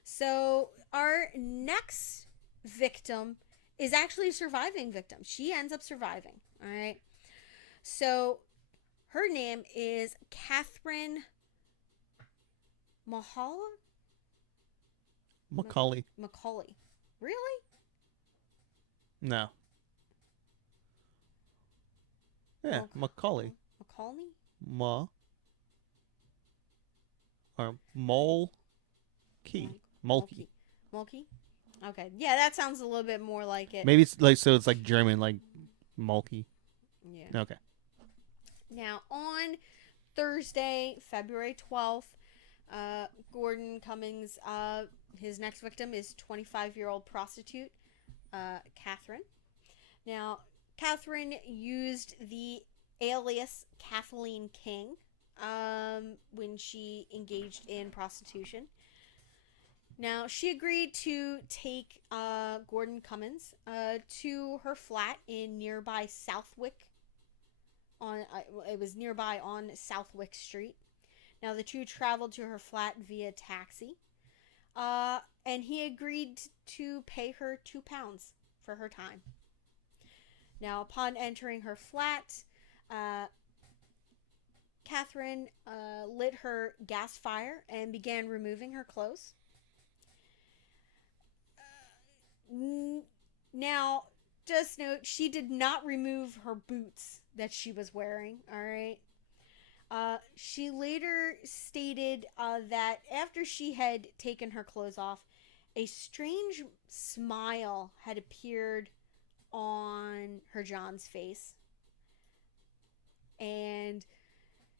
So our next victim is actually a surviving victim. She ends up surviving. All right. So her name is Catherine Macaulay. Macaulay. Really? No. Yeah, Macaulay. Macaulay? Or Mulkey. Mulkey? Okay. Yeah, that sounds a little bit more like it. Maybe it's like, so it's like German, like Mulkey. Yeah. Okay. Now, on Thursday, February 12th, Gordon Cummins, his next victim is 25-year-old prostitute, Catherine. Now, Catherine used the alias Kathleen King when she engaged in prostitution. Now, she agreed to take Gordon Cummins to her flat in nearby Southwick. It was nearby on Southwick Street. Now, the two traveled to her flat via taxi. And he agreed to pay her £2 for her time. Now, upon entering her flat, Catherine lit her gas fire and began removing her clothes. Now, just note, she did not remove her boots that she was wearing, alright? She later stated that after she had taken her clothes off, a strange smile had appeared on her John's face. And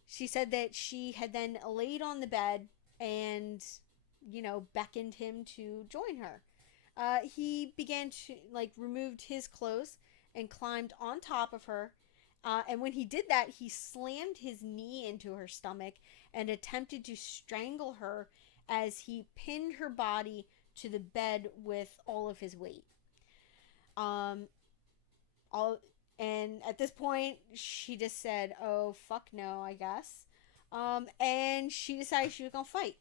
she said that she had then laid on the bed and, beckoned him to join her. He began to, removed his clothes and climbed on top of her. And when he did that, he slammed his knee into her stomach and attempted to strangle her as he pinned her body to the bed with all of his weight. And at this point, she just said, "Oh, fuck no, I guess." And she decided she was gonna fight.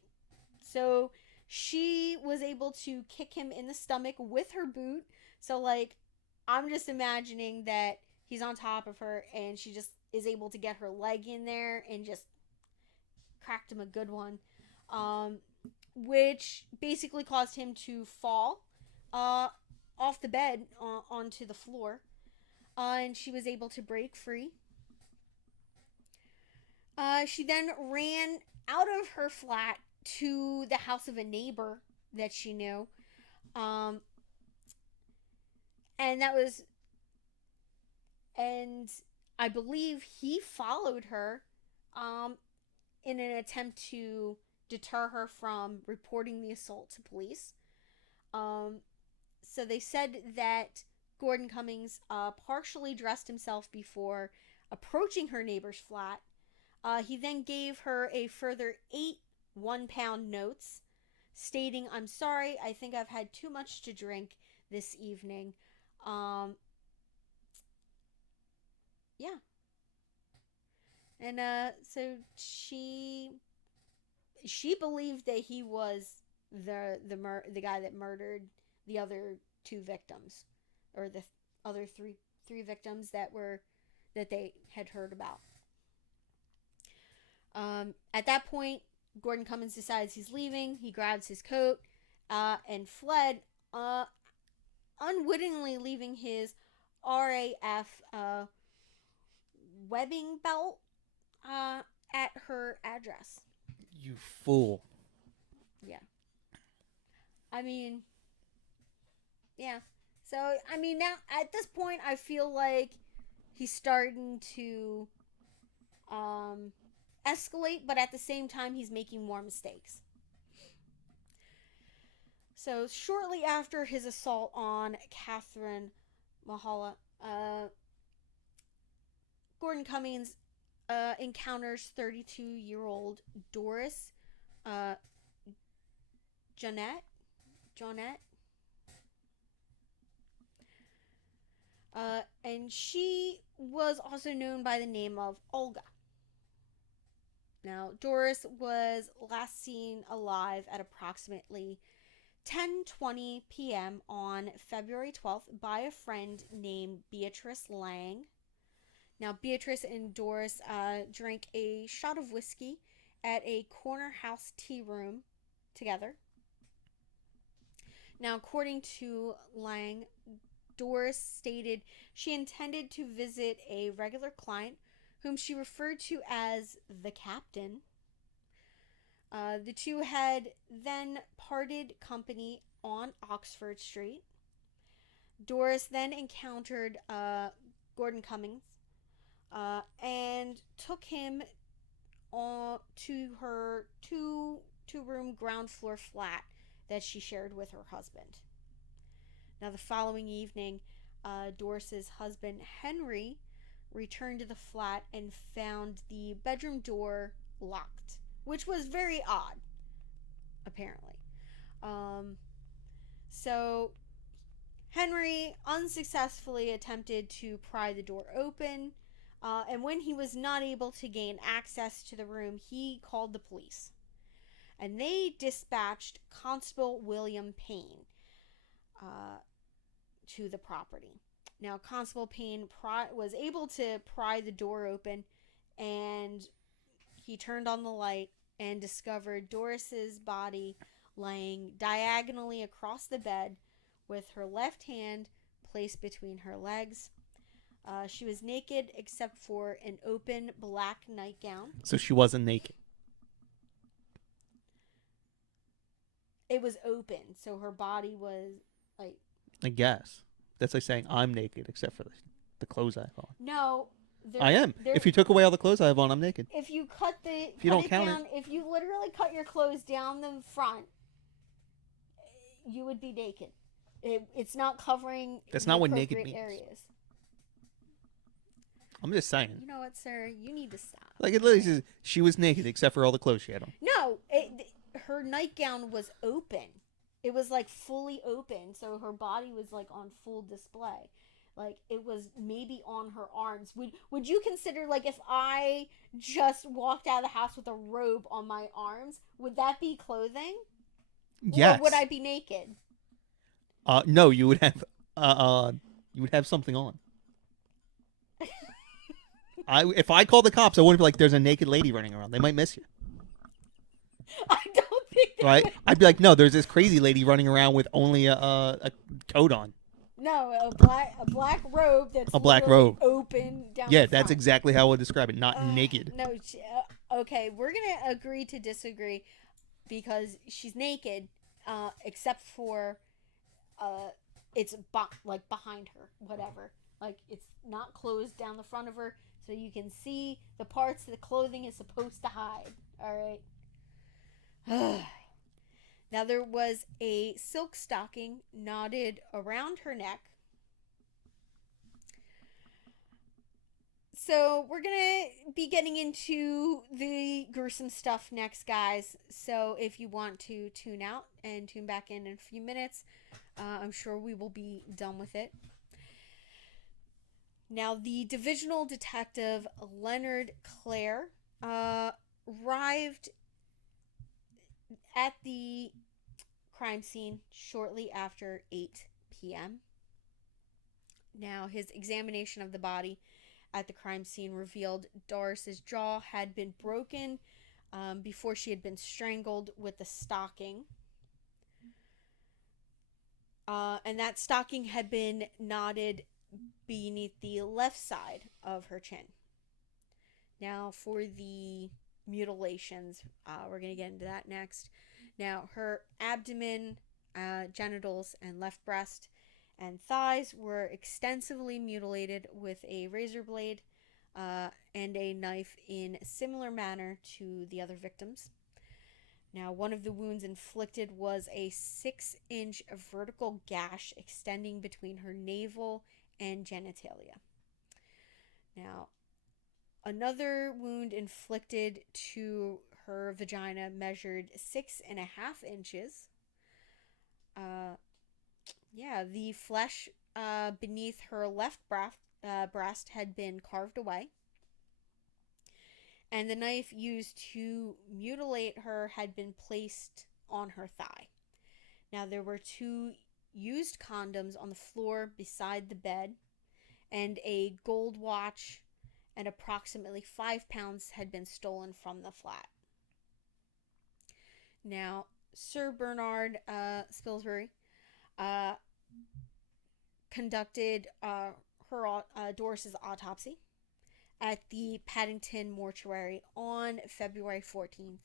So she was able to kick him in the stomach with her boot. So, I'm just imagining that he's on top of her and she just is able to get her leg in there and just cracked him a good one, which basically caused him to fall off the bed onto the floor, and she was able to break free. She then ran out of her flat to the house of a neighbor that she knew, and I believe he followed her, in an attempt to deter her from reporting the assault to police. So they said that Gordon Cummins partially dressed himself before approaching her neighbor's flat. He then gave her a further 8 one-pound notes stating, "I'm sorry, I think I've had too much to drink this evening." Yeah. And so she believed that he was the guy that murdered the other 2 victims, or the other three victims that they had heard about. At that point, Gordon Cummins decides he's leaving. He grabs his coat and fled, unwittingly leaving his RAF webbing belt at her address. You fool. Yeah. I mean, yeah. So, I mean, now, at this point, I feel like he's starting to escalate, but at the same time, he's making more mistakes. So, shortly after his assault on Catherine Mahala, Gordon Cummins encounters 32-year-old Doris Jonette. And she was also known by the name of Olga. Now, Doris was last seen alive at approximately 10:20 p.m. on February 12th by a friend named Beatrice Lang. Now, Beatrice and Doris drank a shot of whiskey at a corner house tea room together. Now, according to Lang, Doris stated she intended to visit a regular client whom she referred to as the captain. The two had then parted company on Oxford Street. Doris then encountered Gordon Cummins and took him to her two-room ground floor flat that she shared with her husband. Now, the following evening, Doris's husband, Henry, returned to the flat and found the bedroom door locked, which was very odd, apparently. So, Henry unsuccessfully attempted to pry the door open, and when he was not able to gain access to the room, he called the police. And they dispatched Constable William Payne to the property. Now, Constable Payne was able to pry the door open, and he turned on the light and discovered Doris's body laying diagonally across the bed with her left hand placed between her legs. She was naked except for an open black nightgown. So she wasn't naked. It was open, so her body was like... I guess. That's like saying I'm naked except for the clothes I have on. No. I am. If you took away all the clothes I have on, I'm naked. If you cut if you don't count down, if you literally cut your clothes down the front, you would be naked. It's not covering. That's not what naked means. Areas. I'm just saying. You know what, sir? You need to stop. Like, it literally says she was naked except for all the clothes she had on. No, her nightgown was open. It was like fully open, so her body was like on full display. Like, it was maybe on her arms. Would you consider, like, if I just walked out of the house with a robe on my arms, would that be clothing? Yes. Or would I be naked? No, you would have something on. If I called the cops, I wouldn't be like, "There's a naked lady running around. They might miss you." I don't think they Right? would. I'd be like, "No, there's this crazy lady running around with only a coat on, No, a black robe that's a black literally robe." open down Yeah, the front. that's exactly how I would describe it. Not naked. No, okay, we're gonna agree to disagree because she's naked, except for it's like behind her, whatever. Like it's not closed down the front of her, so you can see the parts the clothing is supposed to hide. All right. Now there was a silk stocking knotted around her neck. So we're gonna be getting into the gruesome stuff next, guys. So if you want to tune out and tune back in a few minutes, I'm sure we will be done with it. Now, the divisional detective Leonard Clare arrived at the crime scene shortly after 8 p.m. Now, his examination of the body at the crime scene revealed Doris's jaw had been broken before she had been strangled with the stocking. And that stocking had been knotted beneath the left side of her chin. Now, for the mutilations, we're going to get into that next. Now, her abdomen, genitals, and left breast and thighs were extensively mutilated with a razor blade and a knife in a similar manner to the other victims. Now, one of the wounds inflicted was a 6-inch vertical gash extending between her navel and genitalia. Now, another wound inflicted to her vagina measured 6.5 inches. The flesh beneath her left breast had been carved away. And the knife used to mutilate her had been placed on her thigh. Now, there were 2 used condoms on the floor beside the bed, and a gold watch and approximately 5 pounds had been stolen from the flat. Now, Sir Bernard Spilsbury conducted Doris's autopsy at the Paddington Mortuary on February 14th.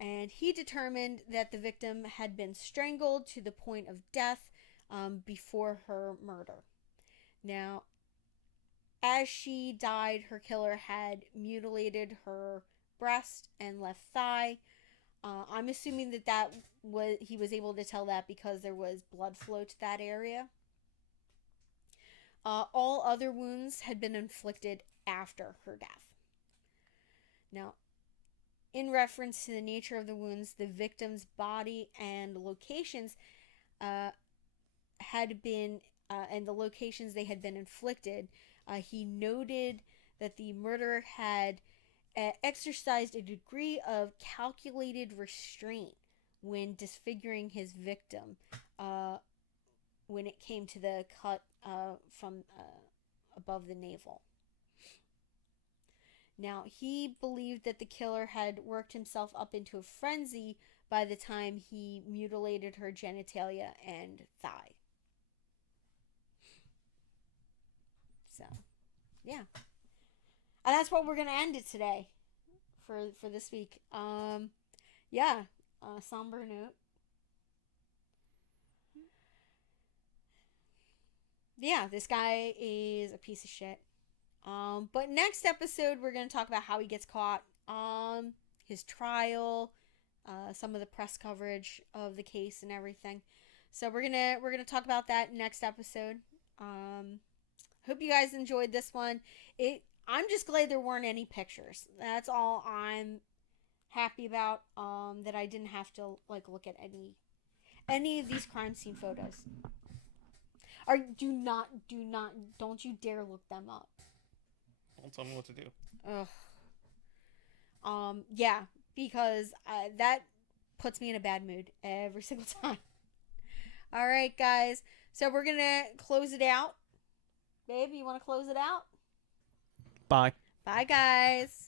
And he determined that the victim had been strangled to the point of death before her murder. Now, as she died, her killer had mutilated her breast and left thigh. I'm assuming that he was able to tell that because there was blood flow to that area. All other wounds had been inflicted after her death. Now, in reference to the nature of the wounds, the victim's body and locations had been, and the locations they had been inflicted, he noted that the murderer had exercised a degree of calculated restraint when disfiguring his victim when it came to the cut from above the navel. Now, he believed that the killer had worked himself up into a frenzy by the time he mutilated her genitalia and thigh. So, yeah. And that's what we're going to end it today for this week. Somber note. Yeah, this guy is a piece of shit. But next episode, we're going to talk about how he gets caught, his trial, some of the press coverage of the case and everything. So we're gonna talk about that next episode. Hope you guys enjoyed this one. I'm just glad there weren't any pictures. That's all I'm happy about. That I didn't have to look at any of these crime scene photos. Don't you dare look them up. Don't tell me what to do. Ugh. Yeah, because that puts me in a bad mood every single time. All right, guys. So we're gonna close it out. Babe, you want to close it out? Bye. Bye, guys.